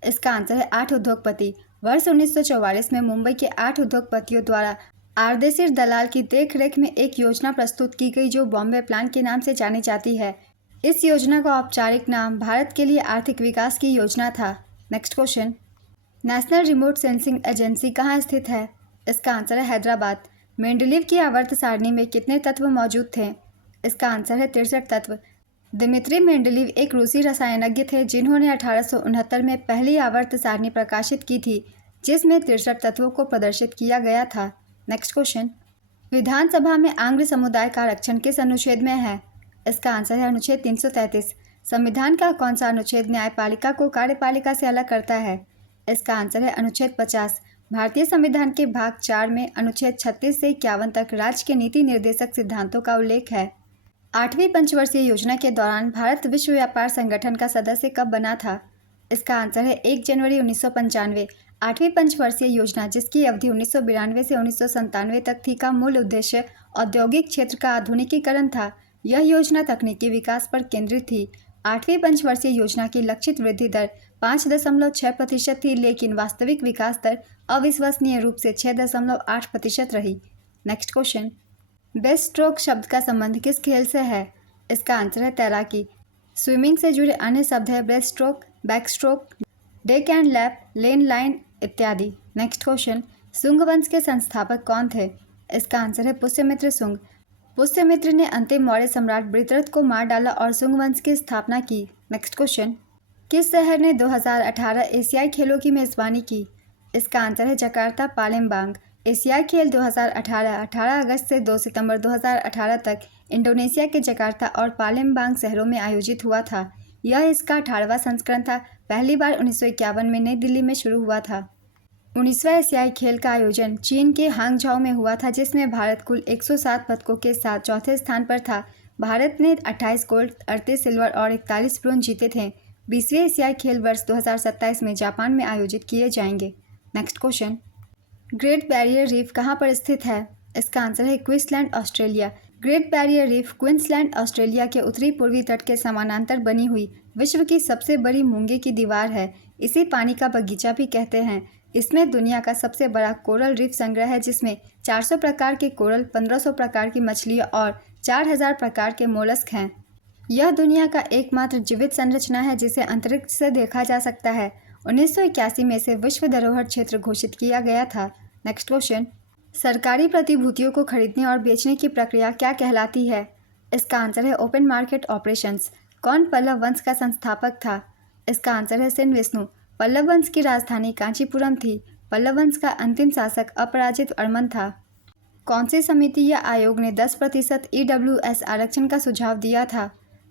इसका आंसर है 8 उद्योगपति। वर्ष 1944 में मुंबई के 8 उद्योगपतियों द्वारा आरदेशिर दलाल की देखरेख में एक योजना प्रस्तुत की गई जो बॉम्बे प्लान के नाम से जानी जाती है। इस योजना का औपचारिक नाम भारत के लिए आर्थिक विकास की योजना था। Next question. National remote sensing agency कहाँ स्थित है? इसका आंसर है हैदराबाद। मेंडलीव की आवर्त सारणी में कितने तत्व मौजूद थे? इसका आंसर है 63 तत्व। दिमित्री मेंडलीव एक रूसी रसायनज्ञ थे जिन्होंने 1869 में पहली आवर्त सारणी प्रकाशित की थी, जिसमें 63 तत्वों को प्रदर्शित किया गया था। Next question. विधानसभा में आंग्र समुदाय का आरक्षण किस अनुच्छेद में है? इसका आंसर है अनुच्छेद 333। संविधान का कौन सा अनुच्छेद न्यायपालिका को कार्यपालिका से अलग करता है? इसका आंसर है अनुच्छेद 50। भारतीय संविधान के भाग 4 में अनुच्छेद 36 से 51 तक राज्य के नीति निर्देशक सिद्धांतों का उल्लेख है। 8वीं पंचवर्षीय योजना के दौरान भारत विश्व व्यापार संगठन का सदस्य कब बना था? इसका आंसर है 1 जनवरी 1995। 8वीं पंचवर्षीय योजना, जिसकी अवधि 1992 से 1997 तक थी, का मूल उद्देश्य औद्योगिक क्षेत्र का आधुनिकीकरण था। यह योजना तकनीकी विकास पर केंद्रित थी। 8वीं पंचवर्षीय योजना की लक्षित वृद्धि दर 5.6% थी, लेकिन वास्तविक विकास दर अविश्वसनीय रूप से 6.8% रही। नेक्स्ट क्वेश्चन, बेस्ट स्ट्रोक शब्द का संबंध किस खेल से है? इसका आंसर है तैराकी। स्विमिंग से जुड़े अन्य शब्द है breast stroke, back stroke, deck and lap, lane line इत्यादि। नेक्स्ट क्वेश्चन, शुंग वंश के संस्थापक कौन थे? इसका आंसर है पुष्यमित्र शुंग। पुष्यमित्र ने अंतिम मौर्य सम्राट बृहद्रथ को मार डाला और शुंग वंश की स्थापना की। नेक्स्ट क्वेश्चन, किस शहर ने 2018 एशियाई खेलों की मेजबानी की? इसका आंसर है जकार्ता, पालेमबांग। एशियाई खेल 2018 18 अगस्त से 2 सितंबर 2018 तक इंडोनेशिया के जकार्ता और पालेमबांग शहरों में आयोजित हुआ था। यह इसका 18वां संस्करण था। पहली बार 1951 में नई दिल्ली में शुरू हुआ था। 19वां एशियाई खेल का आयोजन चीन के हांगझाओ में हुआ था, जिसमें भारत कुल 107 पदकों के साथ चौथे स्थान पर था। भारत ने 28 गोल्ड, 38 सिल्वर और 41 ब्रोंज जीते थे। 20वें एशियाई खेल वर्ष 2027 में जापान में आयोजित किए जाएंगे। Next question, great barrier reef कहाँ पर स्थित है? इसका आंसर है Queensland, Australia. Great barrier reef Queensland, Australia के उत्तरी पूर्वी तट के समानांतर बनी हुई विश्व की सबसे बड़ी मूंगे की दीवार है। इसे पानी का बगीचा भी कहते हैं। इसमें दुनिया का सबसे बड़ा कोरल रीफ संग्रह है, जिसमें 400 प्रकार के कोरल, 1500 प्रकार की मछलियाँ और 4000 प्रकार के मोलस्क हैं। यह दुनिया का एकमात्र जीवित संरचना है जिसे अंतरिक्ष से देखा जा सकता है। 1981 में इसे विश्व धरोहर क्षेत्र घोषित किया गया था। नेक्स्ट क्वेश्चन, सरकारी प्रतिभूतियों को खरीदने और बेचने की प्रक्रिया क्या कहलाती है? इसका आंसर है ओपन मार्केट ऑपरेशंस। कौन पल्लव वंश का संस्थापक था? इसका आंसर है सेन विष्णु। पल्लव वंश की राजधानी कांचीपुरम थी। पल्लव वंश का अंतिम शासक अपराजित वर्मन था। कौन सी समिति या आयोग ने 10% EWS आरक्षण का सुझाव दिया था?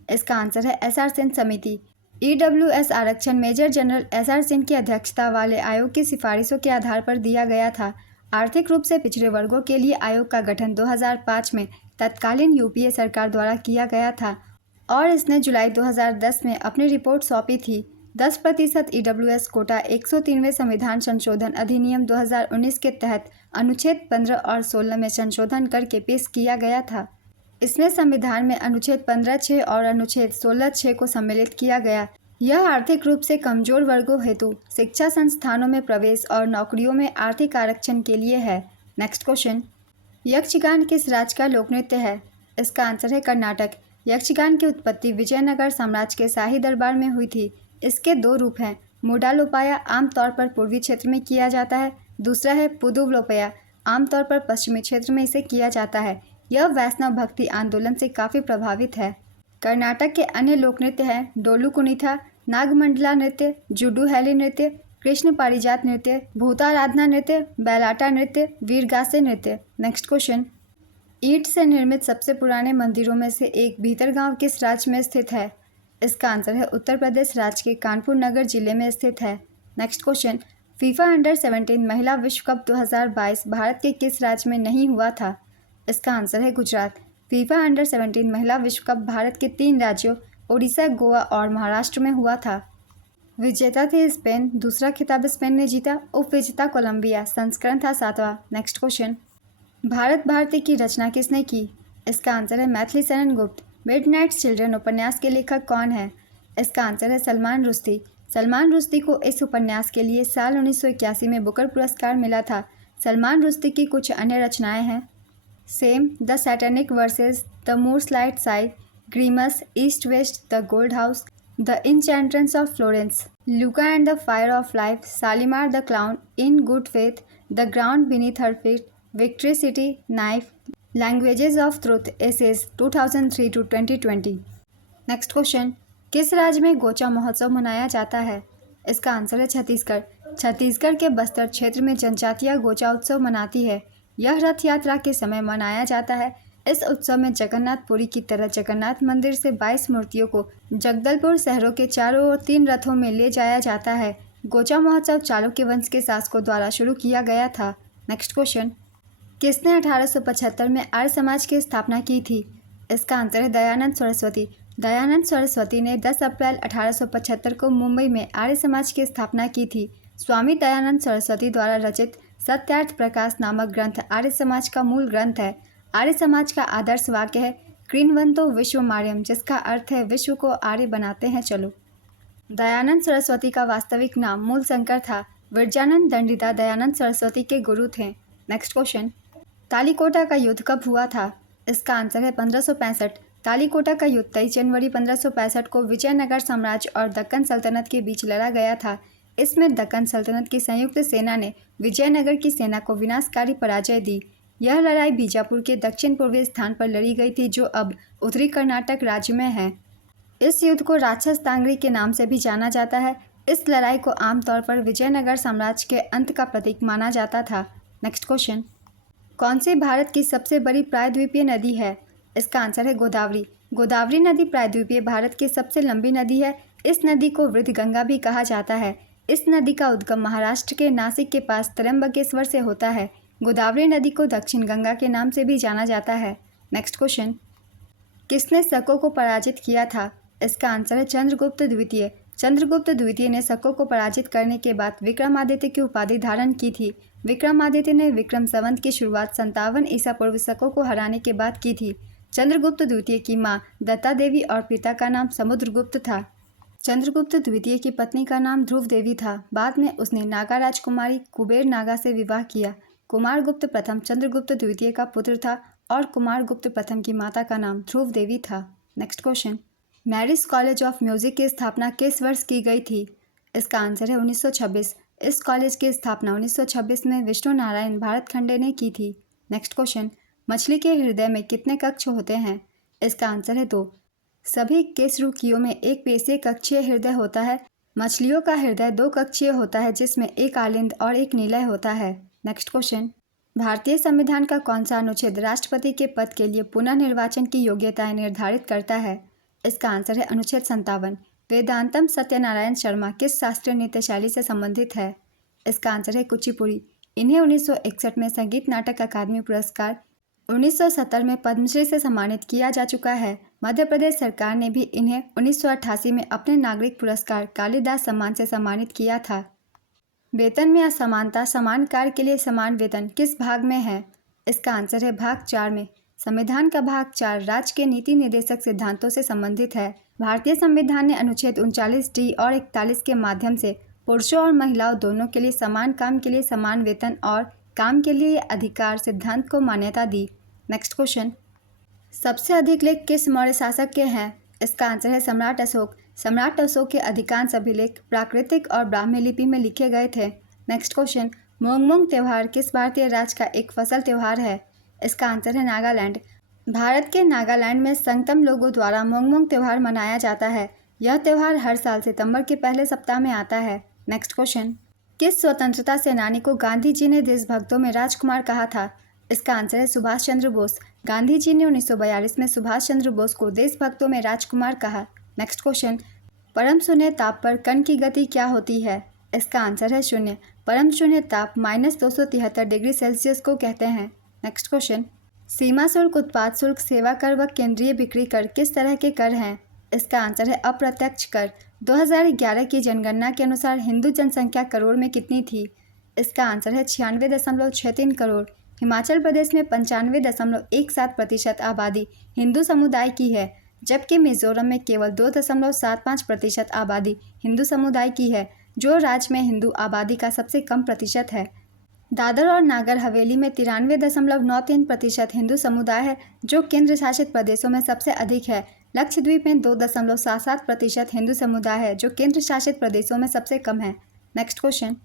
इसका आंसर है SR सेन समिति। EWS आरक्षण मेजर जनरल SR सेन की अध्यक्षता वाले आयोग की सिफारिशों के आधार पर दिया गया था। आर्थिक रूप से पिछड़े वर्गों के लिए आयोग का गठन 2005 में तत्कालीन UPA सरकार द्वारा किया गया था और इसने जुलाई 2010 में अपनी रिपोर्ट सौंपी थी। 10% EWS कोटा 103वें संविधान संशोधन अधिनियम 2019 के तहत अनुच्छेद 15 और 16 में संशोधन करके पेश किया गया था। इसमें संविधान में अनुच्छेद 15(6) और अनुच्छेद 16(6) को सम्मिलित किया गया। यह आर्थिक रूप से कमजोर वर्गों हेतु शिक्षा संस्थानों में प्रवेश और नौकरियों में आर्थिक आरक्षण के लिए है। नेक्स्ट क्वेश्चन, यक्षगान किस राज्य का लोक नृत्य है? इसका आंसर है कर्नाटक। यक्षगान की उत्पत्ति विजयनगर साम्राज्य के शाही दरबार में हुई थी। इसके 2 रूप हैं। मूडालोपाया आमतौर पर पूर्वी क्षेत्र में किया जाता है। दूसरा है पुदुवलोपाया, आमतौर पर पश्चिमी क्षेत्र में इसे किया जाता है। यह वैष्णव भक्ति आंदोलन से काफ़ी प्रभावित है। कर्नाटक के अन्य लोक नृत्य हैं डोलू कुनीथा, नागमंडला नृत्य, जुडू हैली नृत्य, कृष्ण पारिजात नृत्य, भूताराधना नृत्य, बैलाटा नृत्य, वीरगासे नृत्य। नेक्स्ट क्वेश्चन, ईंट से निर्मित सबसे पुराने मंदिरों में से एक भीतरगांव किस राज्य में स्थित है? इसका आंसर है उत्तर प्रदेश राज्य के कानपुर नगर जिले में स्थित है। नेक्स्ट क्वेश्चन, फीफा अंडर-17 महिला विश्व कप 2022 भारत के किस राज्य में नहीं हुआ था? इसका आंसर है गुजरात। फीफा अंडर-17 महिला विश्व कप भारत के 3 राज्यों ओडिशा, गोवा और महाराष्ट्र में हुआ था। विजेता थे स्पेन। दूसरा खिताब स्पेन ने जीता। उपविजेता कोलंबिया। संस्करण था 7वां। नेक्स्ट क्वेश्चन, भारत भारती की रचना किसने की? इसका आंसर है मैथिली शरण गुप्त। मिडनाइट चिल्ड्रन उपन्यास के लेखक कौन है? इसका आंसर है सलमान रुश्दी। सलमान रुश्दी को इस उपन्यास के लिए साल 1981 में बुकर पुरस्कार मिला था। सलमान रुश्दी की कुछ अन्य रचनाएं हैं shame, the satanic verses, the Moor's last sigh, Grimus, east west, the gold house, the enchantress of Florence, Luka and the fire of life, Shalimar the clown, in good faith, the ground beneath her feet, victory city, knife, languages of truth, essays 2003 to 2020। Next question, किस राज्य में गोचा महोत्सव मनाया जाता है? इसका answer है छत्तीसगढ़। छत्तीसगढ़ के बस्तर क्षेत्र में जनजातियाँ गोचा उत्सव मनाती है। यह रथ यात्रा के समय मनाया जाता है। इस उत्सव में जगन्नाथपुरी की तरह जगन्नाथ मंदिर से 22 मूर्तियों को जगदलपुर शहरों के चारों ओर 3 रथों में ले जाया जाता है। गोचा महोत्सव चालुक्य वंश के शासकों द्वारा शुरू किया गया था। नेक्स्ट क्वेश्चन, किसने 1875 में आर्य समाज की स्थापना की थी? इसका आंसर है दयानंद सरस्वती। दयानंद सरस्वती ने 10 अप्रैल 1875 को मुंबई में आर्य समाज की स्थापना की थी। स्वामी दयानंद सरस्वती द्वारा रचित सत्यार्थ प्रकाश नामक ग्रंथ आर्य समाज का मूल ग्रंथ है। आर्य समाज का आदर्श वाक्य है क्रीन्वन्तो विश्वमार्यम, जिसका अर्थ है विश्व को आर्य बनाते हैं चलो। दयानंद सरस्वती का वास्तविक नाम मूलशंकर था। विरजानंद दंडिता दयानंद सरस्वती के गुरु थे। नेक्स्ट क्वेश्चन, तालीकोटा का युद्ध कब हुआ था? इसका आंसर है 1565। तालीकोटा का युद्ध 23 जनवरी 1565 को विजयनगर साम्राज्य और दक्कन सल्तनत के बीच लड़ा गया था। इसमें दक्कन सल्तनत की संयुक्त सेना ने विजयनगर की सेना को विनाशकारी पराजय दी। यह लड़ाई बीजापुर के दक्षिण पूर्वी स्थान पर लड़ी गई थी, जो अब उत्तरी कर्नाटक राज्य में है। इस युद्ध को राक्षस तांगड़ी के नाम से भी जाना जाता है। इस लड़ाई को आमतौर पर विजयनगर साम्राज्य के अंत का प्रतीक माना जाता था। नेक्स्ट क्वेश्चन, कौन सी भारत की सबसे बड़ी प्रायद्वीपीय नदी है? इसका आंसर है गोदावरी। गोदावरी नदी प्रायद्वीपीय भारत की सबसे लंबी नदी है। इस नदी को वृद्ध गंगा भी कहा जाता है। इस नदी का उद्गम महाराष्ट्र के नासिक के पास त्र्यंबकेश्वर से होता है। गोदावरी नदी को दक्षिण गंगा के नाम से भी जाना जाता है। नेक्स्ट क्वेश्चन, किसने शकों को पराजित किया था? इसका आंसर है चंद्रगुप्त द्वितीय। चंद्रगुप्त द्वितीय ने शकों को पराजित करने के बाद विक्रमादित्य की उपाधि धारण की थी। विक्रमादित्य ने विक्रम संवत की शुरुआत 57 ईसा पूर्व शकों को हराने के बाद की थी। चंद्रगुप्त द्वितीय की मां दत्ता देवी और पिता का नाम समुद्रगुप्त था। चंद्रगुप्त द्वितीय की पत्नी का नाम ध्रुव देवी था। बाद में उसने नागा राजकुमारी कुबेर नागा से विवाह किया। कुमारगुप्त प्रथम चंद्रगुप्त द्वितीय का पुत्र था और कुमारगुप्त प्रथम की माता का नाम ध्रुव देवी था। Next question, marriage college of music की स्थापना किस वर्ष की गई थी? इसका आंसर है 1926। इस कॉलेज की स्थापना 1926 में विष्णु नारायण भारत खंडे ने की थी। नेक्स्ट क्वेश्चन, मछली के हृदय में कितने कक्ष होते हैं? इसका आंसर है 2। सभी केसरुकियों में एक पेशीय कक्षीय हृदय होता है। मछलियों का हृदय 2 कक्षीय होता है, जिसमें एक आलिंद और एक निलय होता है। नेक्स्ट क्वेश्चन, भारतीय संविधान का कौन सा अनुच्छेद राष्ट्रपति के पद के लिए पुनः निर्वाचन की योग्यताएं निर्धारित करता है? इसका आंसर है अनुच्छेद 57। वेदांतम सत्यनारायण शर्मा किस शास्त्रीय नृत्य शैली से संबंधित है? इसका आंसर है कुचिपुड़ी। इन्हें 1961 में संगीत नाटक अकादमी पुरस्कार, 1970 में पद्मश्री से सम्मानित किया जा चुका है। मध्य प्रदेश सरकार ने भी इन्हें 1988 में अपने नागरिक पुरस्कार कालिदास सम्मान से सम्मानित किया था। वेतन में असमानता, समान कार्य के लिए समान वेतन किस भाग में है? इसका आंसर है भाग 4 में। संविधान का भाग 4 राज्य के नीति निर्देशक सिद्धांतों से संबंधित है। भारतीय संविधान ने अनुच्छेद 39D और 41 के माध्यम से पुरुषों और महिलाओं दोनों के लिए समान काम के लिए समान वेतन और काम के लिए अधिकार सिद्धांत को मान्यता दी। नेक्स्ट क्वेश्चन, सबसे अधिक लेख किस मौर्य शासक के हैं? इसका आंसर है सम्राट अशोक। सम्राट अशोक के अधिकांश अभिलेख प्राकृतिक और ब्राह्मी लिपि में लिखे गए थे। नेक्स्ट क्वेश्चन, मोंगमोंग त्यौहार किस भारतीय राज्य का एक फसल त्यौहार है? इसका आंसर है नागालैंड। भारत के नागालैंड में संगतम लोगों द्वारा मोंगमोंग त्यौहार मनाया जाता है। यह त्यौहार हर साल सितंबर के पहले सप्ताह में आता है। नेक्स्ट क्वेश्चन, किस स्वतंत्रता सेनानी को गांधी जी ने देशभक्तों में राजकुमार कहा था? इसका आंसर है सुभाष चंद्र बोस। गांधी जी ने 1942 में सुभाष चंद्र बोस को देशभक्तों में राजकुमार कहा। नेक्स्ट क्वेश्चन, परम शून्य ताप पर कण की गति क्या होती है? इसका आंसर है 0। परम शून्य ताप -273 डिग्री सेल्सियस को कहते हैं। नेक्स्ट क्वेश्चन, सीमा शुल्क, उत्पाद शुल्क, सेवा कर व केंद्रीय बिक्री कर किस तरह के कर हैं? इसका आंसर है अप्रत्यक्ष कर। 2011 की जनगणना के अनुसार हिंदू जनसंख्या करोड़ में कितनी थी? इसका आंसर है 96.63 करोड़। हिमाचल प्रदेश में 95.17% आबादी हिंदू समुदाय की है, जबकि मिजोरम में केवल 2.75% आबादी हिंदू समुदाय की है, जो राज्य में हिंदू आबादी का सबसे कम प्रतिशत है। दादर और नागर हवेली में 93.93% हिंदू समुदाय है, जो केंद्र शासित प्रदेशों में सबसे अधिक है। लक्षद्वीप में 2.77% हिंदू समुदाय है, जो केंद्र शासित प्रदेशों में सबसे कम है। नेक्स्ट क्वेश्चन,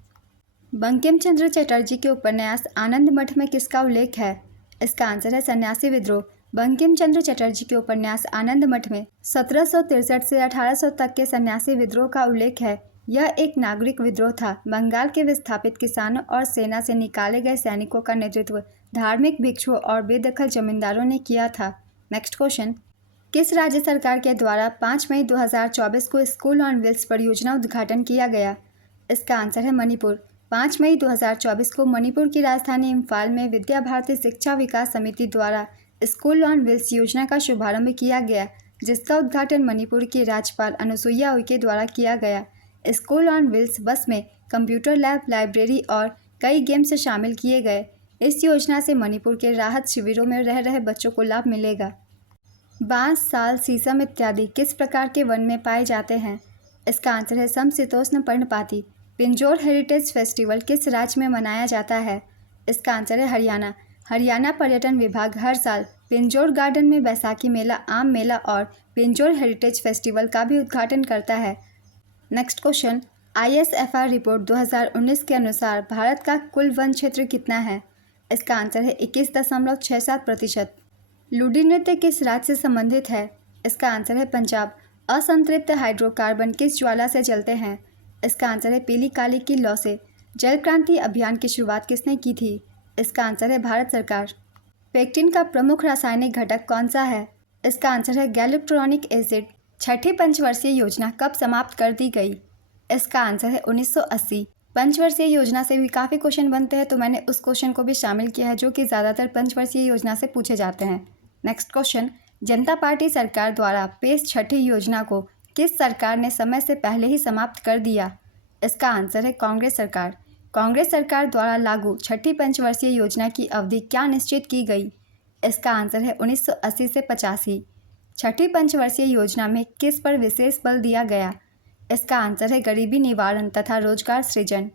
बंकिम चंद्र चटर्जी के उपन्यास आनंद मठ में किसका उल्लेख है? इसका आंसर है सन्यासी विद्रोह। बंकिम चंद्र चटर्जी के उपन्यास आनंद मठ में 1763 से 1800 तक के सन्यासी विद्रोह का उल्लेख है। यह एक नागरिक विद्रोह था। बंगाल के विस्थापित किसानों और सेना से निकाले गए सैनिकों का नेतृत्व धार्मिक भिक्षुओं और बेदखल जमींदारों ने किया था। नेक्स्ट क्वेश्चन, किस राज्य सरकार के द्वारा 5 मई 2024 को स्कूल ऑन व्हील्स परियोजना उद्घाटन किया गया? इसका आंसर है मणिपुर। 5 मई 2024 को मणिपुर की राजधानी इम्फाल में विद्या भारती शिक्षा विकास समिति द्वारा स्कूल ऑन व्हील्स योजना का शुभारंभ किया गया, जिसका उद्घाटन मणिपुर की राज्यपाल अनुसुईया उइके द्वारा किया गया। स्कूल ऑन व्हील्स बस में कंप्यूटर लैब, लाइब्रेरी और कई गेम्स शामिल किए गए। इस योजना से मणिपुर के राहत शिविरों में रह रहे बच्चों को लाभ मिलेगा। बांस, साल, शीशम इत्यादि किस प्रकार के वन में पाए जाते हैं? इसका आंसर है समशीतोष्ण पर्णपाती। पिंजौर हेरिटेज फेस्टिवल किस राज्य में मनाया जाता है? इसका आंसर है हरियाणा। हरियाणा पर्यटन विभाग हर साल पिंजौर गार्डन में बैसाखी मेला, आम मेला और पिंजौर हेरिटेज फेस्टिवल का भी उद्घाटन करता है। नेक्स्ट क्वेश्चन, ISFR रिपोर्ट 2019 के अनुसार भारत का कुल वन क्षेत्र कितना है? इसका आंसर है 21.67%। लूडी नृत्य किस राज्य से संबंधित है? इसका आंसर है पंजाब। असंतृप्त हाइड्रोकार्बन किस ज्वाला से जलते हैं? इसका आंसर है पीली काली की लौ से। जल क्रांति अभियान की शुरुआत किसने की थी? इसका आंसर है भारत सरकार। पेक्टिन का प्रमुख रासायनिक घटक कौन सा है? इसका आंसर है गैल्यूट्रॉनिक एसिड। छठी पंचवर्षीय योजना कब समाप्त कर दी गई? इसका आंसर है 1980। पंचवर्षीय योजना से भी काफ़ी क्वेश्चन बनते हैं, तो मैंने उस क्वेश्चन को भी शामिल किया है जो कि ज़्यादातर पंचवर्षीय योजना से पूछे जाते हैं। नेक्स्ट क्वेश्चन, जनता पार्टी सरकार द्वारा पेश छठी योजना को किस सरकार ने समय से पहले ही समाप्त कर दिया? इसका आंसर है कांग्रेस सरकार। कांग्रेस सरकार द्वारा लागू छठी पंचवर्षीय योजना की अवधि क्या निश्चित की गई? इसका आंसर है 1980 से 85। छठी पंचवर्षीय योजना में किस पर विशेष बल दिया गया? इसका आंसर है गरीबी निवारण तथा रोजगार सृजन।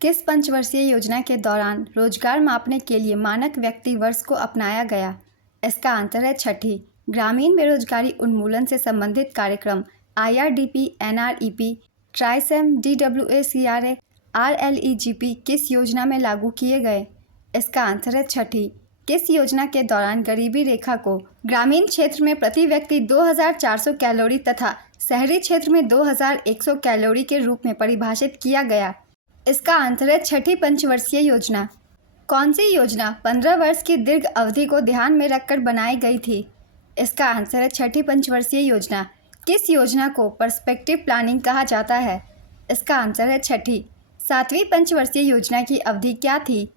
किस पंचवर्षीय योजना के दौरान रोजगार मापने के लिए मानक व्यक्ति वर्ष को अपनाया गया? इसका आंसर है छठी। ग्रामीण बेरोजगारी उन्मूलन से संबंधित कार्यक्रम IRDP, NREP, ट्राइसेम, DWACRA, RLEGP किस योजना में लागू किए गए? इसका आंसर है छठी। किस योजना के दौरान गरीबी रेखा को ग्रामीण क्षेत्र में प्रति व्यक्ति 2400 कैलोरी तथा शहरी क्षेत्र में 2100 कैलोरी के रूप में परिभाषित किया गया? इसका आंसर है छठी पंचवर्षीय योजना। कौन सी योजना 15 वर्ष की दीर्घ अवधि को ध्यान में रखकर बनाई गई थी? इसका आंसर है छठी पंचवर्षीय योजना। किस योजना को पर्सपेक्टिव प्लानिंग कहा जाता है? इसका आंसर है छठी। 7वीं पंचवर्षीय योजना की अवधि क्या थी?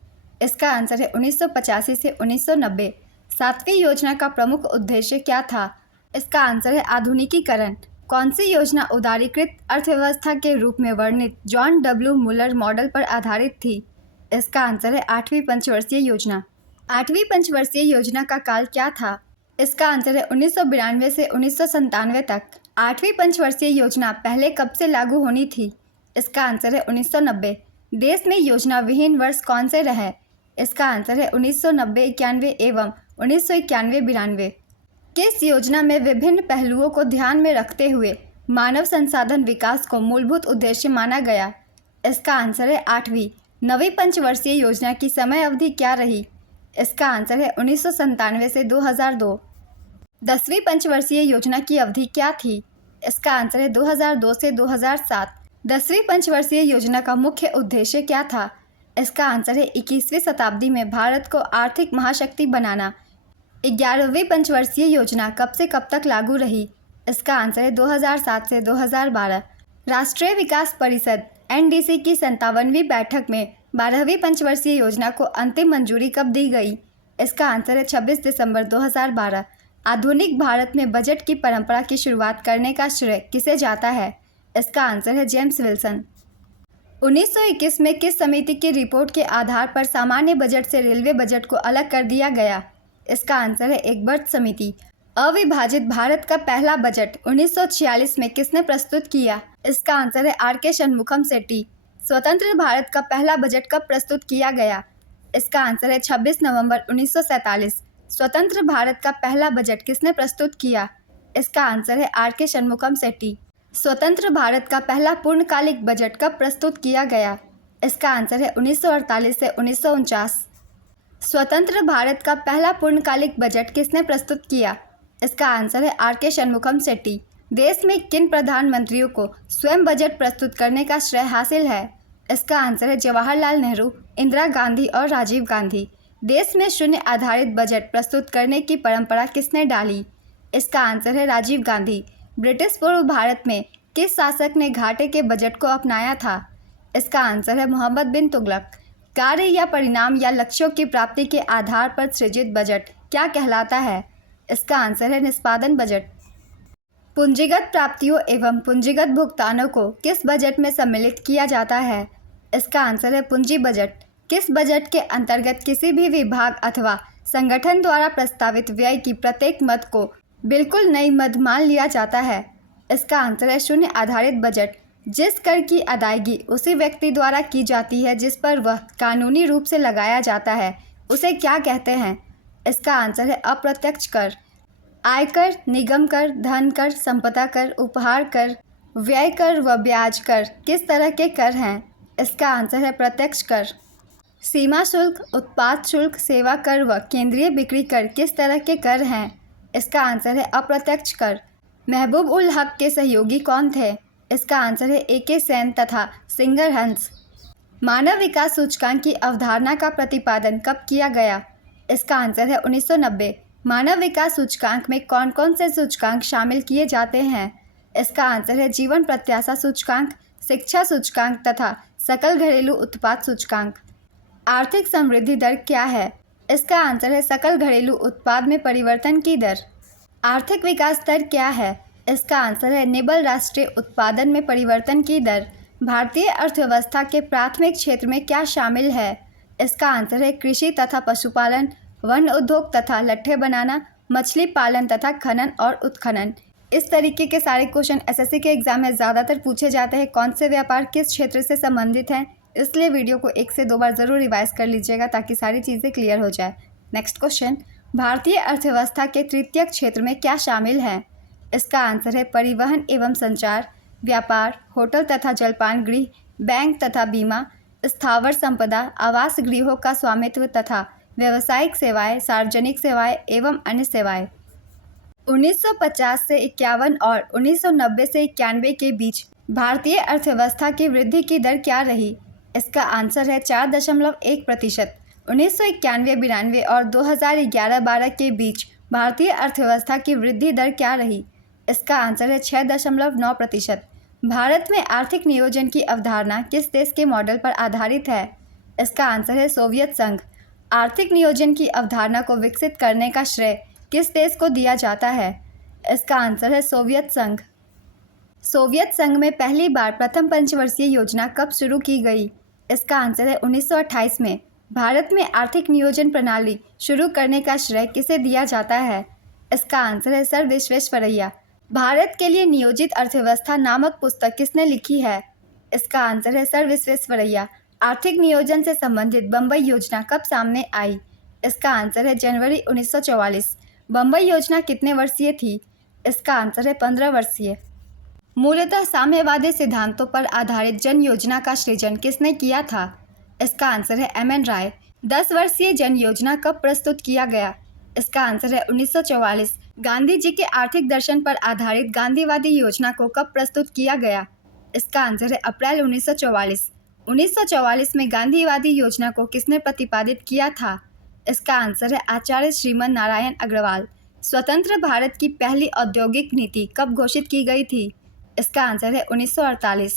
इसका आंसर है 1985 से 1990। 7वीं योजना का प्रमुख उद्देश्य क्या था? इसका आंसर है आधुनिकीकरण। कौन सी योजना उदारीकृत अर्थव्यवस्था के रूप में वर्णित जॉन W. मुलर मॉडल पर आधारित थी? इसका आंसर है 8वीं पंचवर्षीय योजना। 8वीं पंचवर्षीय योजना का काल क्या था? इसका आंसर है 1992 से 1997 तक। 8वीं पंचवर्षीय योजना पहले कब से लागू होनी थी? इसका आंसर है 1990। देश में योजना विहीन वर्ष कौन से रहे? इसका आंसर है 1990, 91 एवं 1991, 92। किस योजना में विभिन्न पहलुओं को ध्यान में रखते हुए मानव संसाधन विकास को मूलभूत उद्देश्य माना गया? इसका आंसर है 8वीं। 9वीं पंचवर्षीय योजना की समय अवधि क्या रही? इसका आंसर है 1997 से 2002। 10वीं पंचवर्षीय योजना की अवधि क्या थी? इसका आंसर है 2002 से 2007। 10वीं पंचवर्षीय योजना का मुख्य उद्देश्य क्या था? इसका आंसर है 21वीं शताब्दी में भारत को आर्थिक महाशक्ति बनाना। 11वीं पंचवर्षीय योजना कब से कब तक लागू रही? इसका आंसर है 2007 से 2012। राष्ट्रीय विकास परिषद NDC की 57वीं बैठक में 12वीं पंचवर्षीय योजना को अंतिम मंजूरी कब दी गई? इसका आंसर है 26 दिसंबर 2012। आधुनिक भारत में बजट की परंपरा की शुरुआत करने का श्रेय किसे जाता है? इसका आंसर है जेम्स विल्सन। 1921 में किस समिति की रिपोर्ट के आधार पर सामान्य बजट से रेलवे बजट को अलग कर दिया गया? इसका आंसर है एकबर्ट समिति। अविभाजित भारत का पहला बजट 1946 में किसने प्रस्तुत किया? इसका आंसर है RK शनमुखम सेट्टी। स्वतंत्र भारत का पहला बजट कब प्रस्तुत किया गया? इसका आंसर है 26 नवंबर 1947। स्वतंत्र भारत का पहला बजट किसने प्रस्तुत किया? इसका आंसर है RK शनमुखम सेट्टी। स्वतंत्र भारत का पहला पूर्णकालिक बजट कब प्रस्तुत किया गया? इसका आंसर है 1948 से 1949। स्वतंत्र भारत का पहला पूर्णकालिक बजट किसने प्रस्तुत किया? इसका आंसर है RK शनमुखम सेट्टी। देश में किन प्रधानमंत्रियों को स्वयं बजट प्रस्तुत करने का श्रेय हासिल है? इसका आंसर है जवाहरलाल नेहरू, इंदिरा गांधी और राजीव गांधी। देश में शून्य आधारित बजट प्रस्तुत करने की परंपरा किसने डाली? इसका आंसर है राजीव गांधी। ब्रिटिश पूर्व भारत में किस शासक ने घाटे के बजट को अपनाया था? इसका आंसर है मोहम्मद बिन तुगलक। कार्य या परिणाम या लक्ष्यों की प्राप्ति के आधार पर सृजित बजट क्या कहलाता है? इसका आंसर है निष्पादन बजट। पूंजीगत प्राप्तियों एवं पूंजीगत भुगतानों को किस बजट में सम्मिलित किया जाता है? इसका आंसर है पूंजी बजट। किस बजट के अंतर्गत किसी भी विभाग अथवा संगठन द्वारा प्रस्तावित व्यय की प्रत्येक मद को बिल्कुल नई मद मान लिया जाता है? इसका आंसर है शून्य आधारित बजट। जिस कर की अदायगी उसी व्यक्ति द्वारा की जाती है जिस पर वह कानूनी रूप से लगाया जाता है, उसे क्या कहते हैं? इसका आंसर है अप्रत्यक्ष कर। आयकर, निगम कर, धन कर, संपदा कर, उपहार कर, व्यय कर व ब्याज कर किस तरह के कर हैं? इसका आंसर है प्रत्यक्ष कर। सीमा शुल्क, उत्पाद शुल्क, सेवा कर व केंद्रीय बिक्री कर किस तरह के कर हैं? इसका आंसर है अप्रत्यक्ष कर। महबूब उल हक के सहयोगी कौन थे? इसका आंसर है ए.के. सेन तथा सिंगर हंस। मानव विकास सूचकांक की अवधारणा का प्रतिपादन कब किया गया? इसका आंसर है 1990। मानव विकास सूचकांक में कौन कौन से सूचकांक शामिल किए जाते हैं? इसका आंसर है जीवन प्रत्याशा सूचकांक, शिक्षा सूचकांक तथा सकल घरेलू उत्पाद सूचकांक। आर्थिक समृद्धि दर क्या है? इसका आंसर है सकल घरेलू उत्पाद में परिवर्तन की दर। आर्थिक विकास दर क्या है? इसका आंसर है निबल राष्ट्रीय उत्पादन में परिवर्तन की दर। भारतीय अर्थव्यवस्था के प्राथमिक क्षेत्र में क्या शामिल है? इसका आंसर है कृषि तथा पशुपालन, वन उद्योग तथा लट्ठे बनाना, मछली पालन तथा खनन और उत्खनन। इस तरीके के सारे क्वेश्चन एसएससी के एग्जाम में ज़्यादातर पूछे जाते हैं। कौन से व्यापार किस क्षेत्र से संबंधित हैं, इसलिए वीडियो को 1 से 2 बार ज़रूर रिवाइज कर लीजिएगा ताकि सारी चीज़ें क्लियर हो जाए। नेक्स्ट क्वेश्चन, भारतीय अर्थव्यवस्था के तृतीय क्षेत्र में क्या शामिल है? इसका आंसर है परिवहन एवं संचार, व्यापार, होटल तथा जलपान गृह, बैंक तथा बीमा, स्थावर संपदा, आवास गृहों का स्वामित्व तथा व्यावसायिक सेवाएं, सार्वजनिक सेवाएं एवं अन्य सेवाएं। 1950 से 51 और 1990 से 91 के बीच भारतीय अर्थव्यवस्था की वृद्धि की दर क्या रही? इसका आंसर है 4.1%। 1991-92 और 2011-12 के बीच भारतीय अर्थव्यवस्था की वृद्धि दर क्या रही? इसका आंसर है 6.9%। भारत में आर्थिक नियोजन की अवधारणा किस देश के मॉडल पर आधारित है? इसका आंसर है सोवियत संघ। आर्थिक नियोजन की अवधारणा को विकसित करने का श्रेय किस देश को दिया जाता है? इसका आंसर है सोवियत संघ। सोवियत संघ में पहली बार प्रथम पंचवर्षीय योजना कब शुरू की गई? इसका आंसर है 1928 में। भारत में आर्थिक नियोजन प्रणाली शुरू करने का श्रेय किसे दिया जाता है? इसका आंसर है सर विश्वेश्वरैया। भारत के लिए नियोजित अर्थव्यवस्था नामक पुस्तक किसने लिखी है? इसका आंसर है सर विश्वेश्वरैया। आर्थिक नियोजन से संबंधित बम्बई योजना कब सामने आई? इसका आंसर है जनवरी 1944। बम्बई योजना कितने वर्षीय थी? इसका आंसर है 15 वर्षीय। मूलतः साम्यवादी सिद्धांतों पर आधारित जन योजना का सृजन किसने किया था? इसका आंसर है एम.एन. राय। 10 वर्षीय जन योजना कब प्रस्तुत किया गया? इसका आंसर है 1944। गांधी जी के आर्थिक दर्शन पर आधारित गांधीवादी योजना को कब प्रस्तुत किया गया? इसका आंसर है अप्रैल 1944। 1944 में गांधीवादी योजना को किसने प्रतिपादित किया था? इसका आंसर है आचार्य श्रीमन नारायण अग्रवाल। स्वतंत्र भारत की पहली औद्योगिक नीति कब घोषित की गई थी? इसका आंसर है 1948।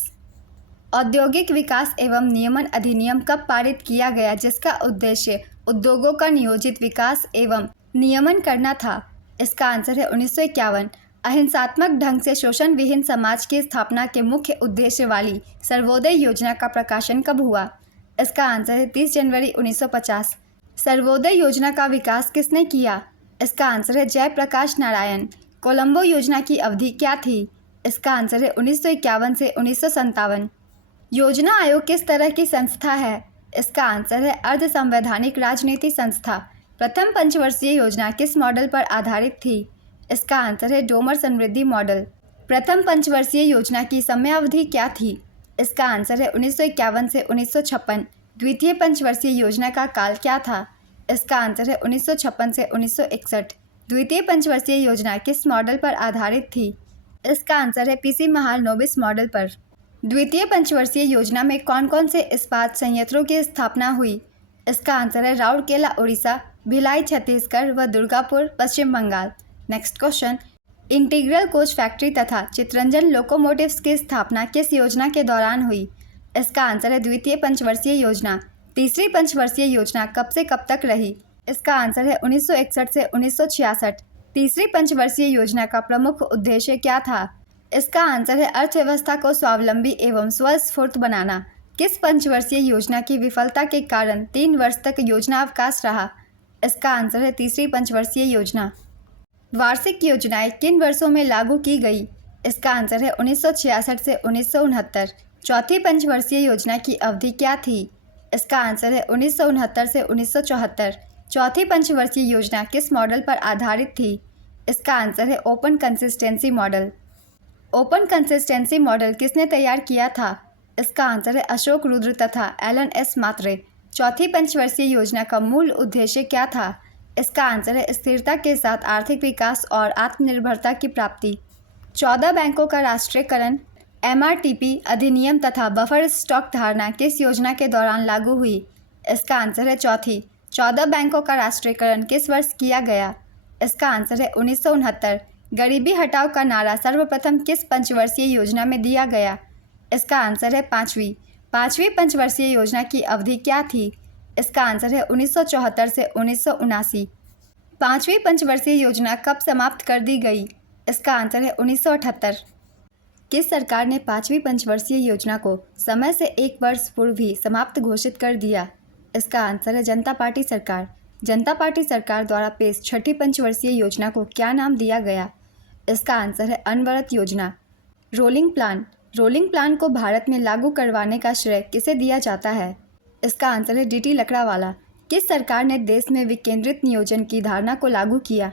औद्योगिक विकास एवं नियमन अधिनियम कब पारित किया गया जिसका उद्देश्य उद्योगों का नियोजित विकास एवं नियमन करना था? इसका आंसर है 1951। अहिंसात्मक ढंग से शोषण विहीन समाज की स्थापना के मुख्य उद्देश्य वाली सर्वोदय योजना का प्रकाशन कब हुआ? इसका आंसर है 30 जनवरी 1950। सर्वोदय योजना का विकास किसने किया? इसका आंसर है जयप्रकाश नारायण। कोलंबो योजना की अवधि क्या थी? इसका आंसर है 1951 से 1957। योजना आयोग किस तरह की संस्था है? इसका आंसर है अर्ध संवैधानिक राजनीति संस्था। प्रथम पंचवर्षीय योजना किस मॉडल पर आधारित थी? इसका आंसर है डोमर समृद्धि मॉडल। प्रथम पंचवर्षीय योजना की समयावधि क्या थी? इसका आंसर है 1951 से 1956। द्वितीय पंचवर्षीय योजना का काल क्या था? इसका आंसर है 1956 से 1961। द्वितीय पंचवर्षीय योजना किस मॉडल पर आधारित थी? इसका आंसर है पीसी महालनोबिस मॉडल पर। द्वितीय पंचवर्षीय योजना में कौन कौन से इस्पात संयंत्रों की स्थापना हुई? इसका आंसर है राउरकेला उड़ीसा, भिलाई छत्तीसगढ़ व Durgapur Paschim Bengal. Next question, integral coach factory तथा चितरंजन लोकोमोटिव्स की स्थापना किस योजना के दौरान हुई? इसका आंसर है द्वितीय पंचवर्षीय योजना। तीसरी पंचवर्षीय योजना कब से कब तक रही? इसका आंसर है 1961 से 1966। तीसरी पंचवर्षीय योजना का प्रमुख उद्देश्य क्या था? इसका आंसर है अर्थव्यवस्था को स्वावलंबी एवं स्वस्फूर्त बनाना। किस पंचवर्षीय योजना की विफलता के कारण 3 वर्ष तक योजना अवकाश रहा? इसका आंसर है तीसरी पंचवर्षीय योजना। वार्षिक योजनाएं किन वर्षों में लागू की गई? इसका आंसर है 1966 से 1969। चौथी पंचवर्षीय योजना की अवधि क्या थी? इसका आंसर है 1969 से 1974। चौथी पंचवर्षीय योजना किस मॉडल पर आधारित थी? इसका आंसर है open consistency model. Open consistency model किसने तैयार किया था? इसका आंसर है अशोक रुद्र तथा एलन एस मात्रे। चौथी पंचवर्षीय योजना का मूल उद्देश्य क्या था? इसका आंसर है स्थिरता के साथ आर्थिक विकास और आत्मनिर्भरता की प्राप्ति। 14 बैंकों का राष्ट्रीयकरण, एमआरटीपी अधिनियम तथा बफर स्टॉक धारणा किस योजना के दौरान लागू हुई? इसका आंसर है चौथी। 14 बैंकों का राष्ट्रीयकरण किस वर्ष किया गया? इसका आंसर है 1969। गरीबी हटाओ का नारा सर्वप्रथम किस पंचवर्षीय योजना में दिया गया? इसका आंसर है पाँचवीं पंचवर्षीय योजना की अवधि क्या थी? इसका आंसर है 1974 से 1979। पाँचवीं पंचवर्षीय योजना कब समाप्त कर दी गई? इसका आंसर है 1978। किस सरकार ने पाँचवीं पंचवर्षीय योजना को समय से 1 वर्ष पूर्व ही समाप्त घोषित कर दिया? इसका आंसर है जनता पार्टी सरकार। जनता पार्टी सरकार द्वारा पेश छठी पंचवर्षीय योजना को क्या नाम दिया गया? इसका आंसर है अनवरत योजना। रोलिंग प्लान को भारत में लागू करवाने का श्रेय किसे दिया जाता है? इसका आंसर है डीटी लकड़ावाला। किस सरकार ने देश में विकेंद्रित नियोजन की धारणा को लागू किया?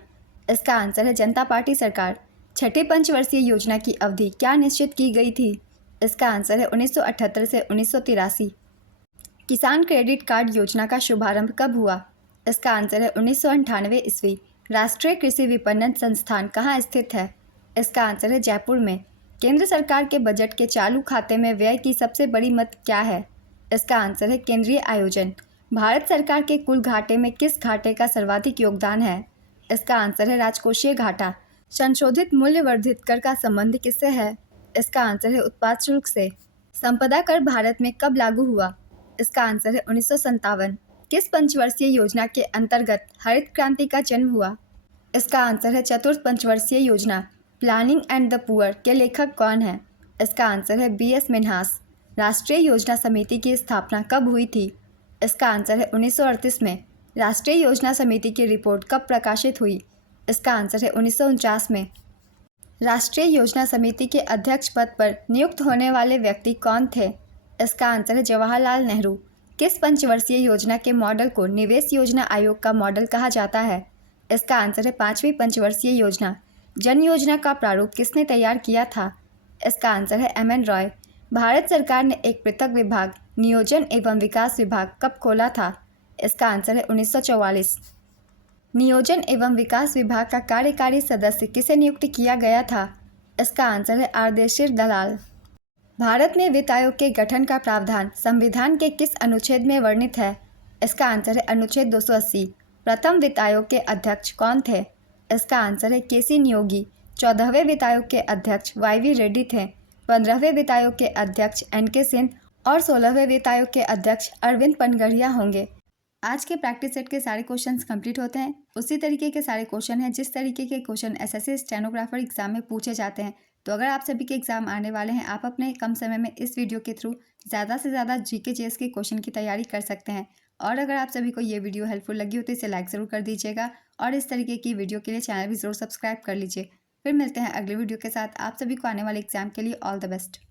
इसका आंसर है जनता पार्टी सरकार। छठी पंचवर्षीय योजना की अवधि क्या निश्चित की गई थी? इसका आंसर है 1978 से 1983। किसान क्रेडिट कार्ड योजना का शुभारंभ कब हुआ? इसका आंसर है 1998 ईस्वी। राष्ट्रीय कृषि विपणन संस्थान कहाँ स्थित है? इसका आंसर है जयपुर में। केंद्र सरकार के बजट के चालू खाते में व्यय की सबसे बड़ी मद क्या है? इसका आंसर है केंद्रीय आयोजन। भारत सरकार के कुल घाटे में किस घाटे का सर्वाधिक योगदान है? इसका आंसर है राजकोषीय घाटा। संशोधित मूल्य वर्धित कर का संबंध किससे है? इसका आंसर है उत्पाद शुल्क से। संपदा कर भारत में कब लागू हुआ? इसका आंसर है 1957। किस पंचवर्षीय योजना के अंतर्गत हरित क्रांति का जन्म हुआ? इसका आंसर है चतुर्थ पंचवर्षीय योजना। प्लानिंग एंड द पुअर के लेखक कौन है? इसका आंसर है बीएस मिन्हास। राष्ट्रीय योजना समिति की स्थापना कब हुई थी? इसका आंसर है 1938 में। राष्ट्रीय योजना समिति की रिपोर्ट कब प्रकाशित हुई? इसका आंसर है 1949 में। राष्ट्रीय योजना समिति के अध्यक्ष पद पर नियुक्त होने वाले व्यक्ति कौन थे? इसका आंसर है जवाहरलाल नेहरू। किस पंचवर्षीय योजना के मॉडल को निवेश योजना आयोग का मॉडल कहा जाता है? इसका आंसर है पाँचवीं पंचवर्षीय योजना। जन योजना का प्रारूप किसने तैयार किया था? इसका आंसर है एमएन रॉय। भारत सरकार ने एक पृथक विभाग नियोजन एवं विकास विभाग कब खोला था? इसका आंसर है 1944। नियोजन एवं विकास विभाग का कार्यकारी सदस्य किसे नियुक्त किया गया था? इसका आंसर है आरदेशिर दलाल। भारत में वित्त आयोग के गठन का प्रावधान संविधान के किस अनुच्छेद में वर्णित है? इसका आंसर है अनुच्छेद 280। प्रथम वित्त आयोग के अध्यक्ष कौन थे? इसका आंसर है केसी नियोगी। 14वें वित्त आयोग के अध्यक्ष वाईवी रेड्डी थे। 15वें वित्त आयोग के अध्यक्ष एनके सिंह और 16वें वित्त आयोग के अध्यक्ष अरविंद पनगड़िया होंगे। आज के प्रैक्टिस सेट के सारे क्वेश्चंस कंप्लीट होते हैं। उसी तरीके के सारे क्वेश्चन हैं जिस तरीके के क्वेश्चन एसएससी स्टेनोग्राफर एग्जाम में पूछे जाते हैं। तो अगर आप सभी के एग्जाम आने वाले हैं, आप अपने कम समय में इस वीडियो के थ्रू ज़्यादा से ज़्यादा जीके जीएस के क्वेश्चन की तैयारी कर सकते हैं। और अगर आप सभी को ये वीडियो हेल्पफुल लगी हो तो इसे लाइक ज़रूर कर दीजिएगा और इस तरीके की वीडियो के लिए चैनल भी ज़रूर सब्सक्राइब कर लीजिए। फिर मिलते हैं अगले वीडियो के साथ। आप सभी को आने वाले एग्जाम के लिए ऑल द बेस्ट।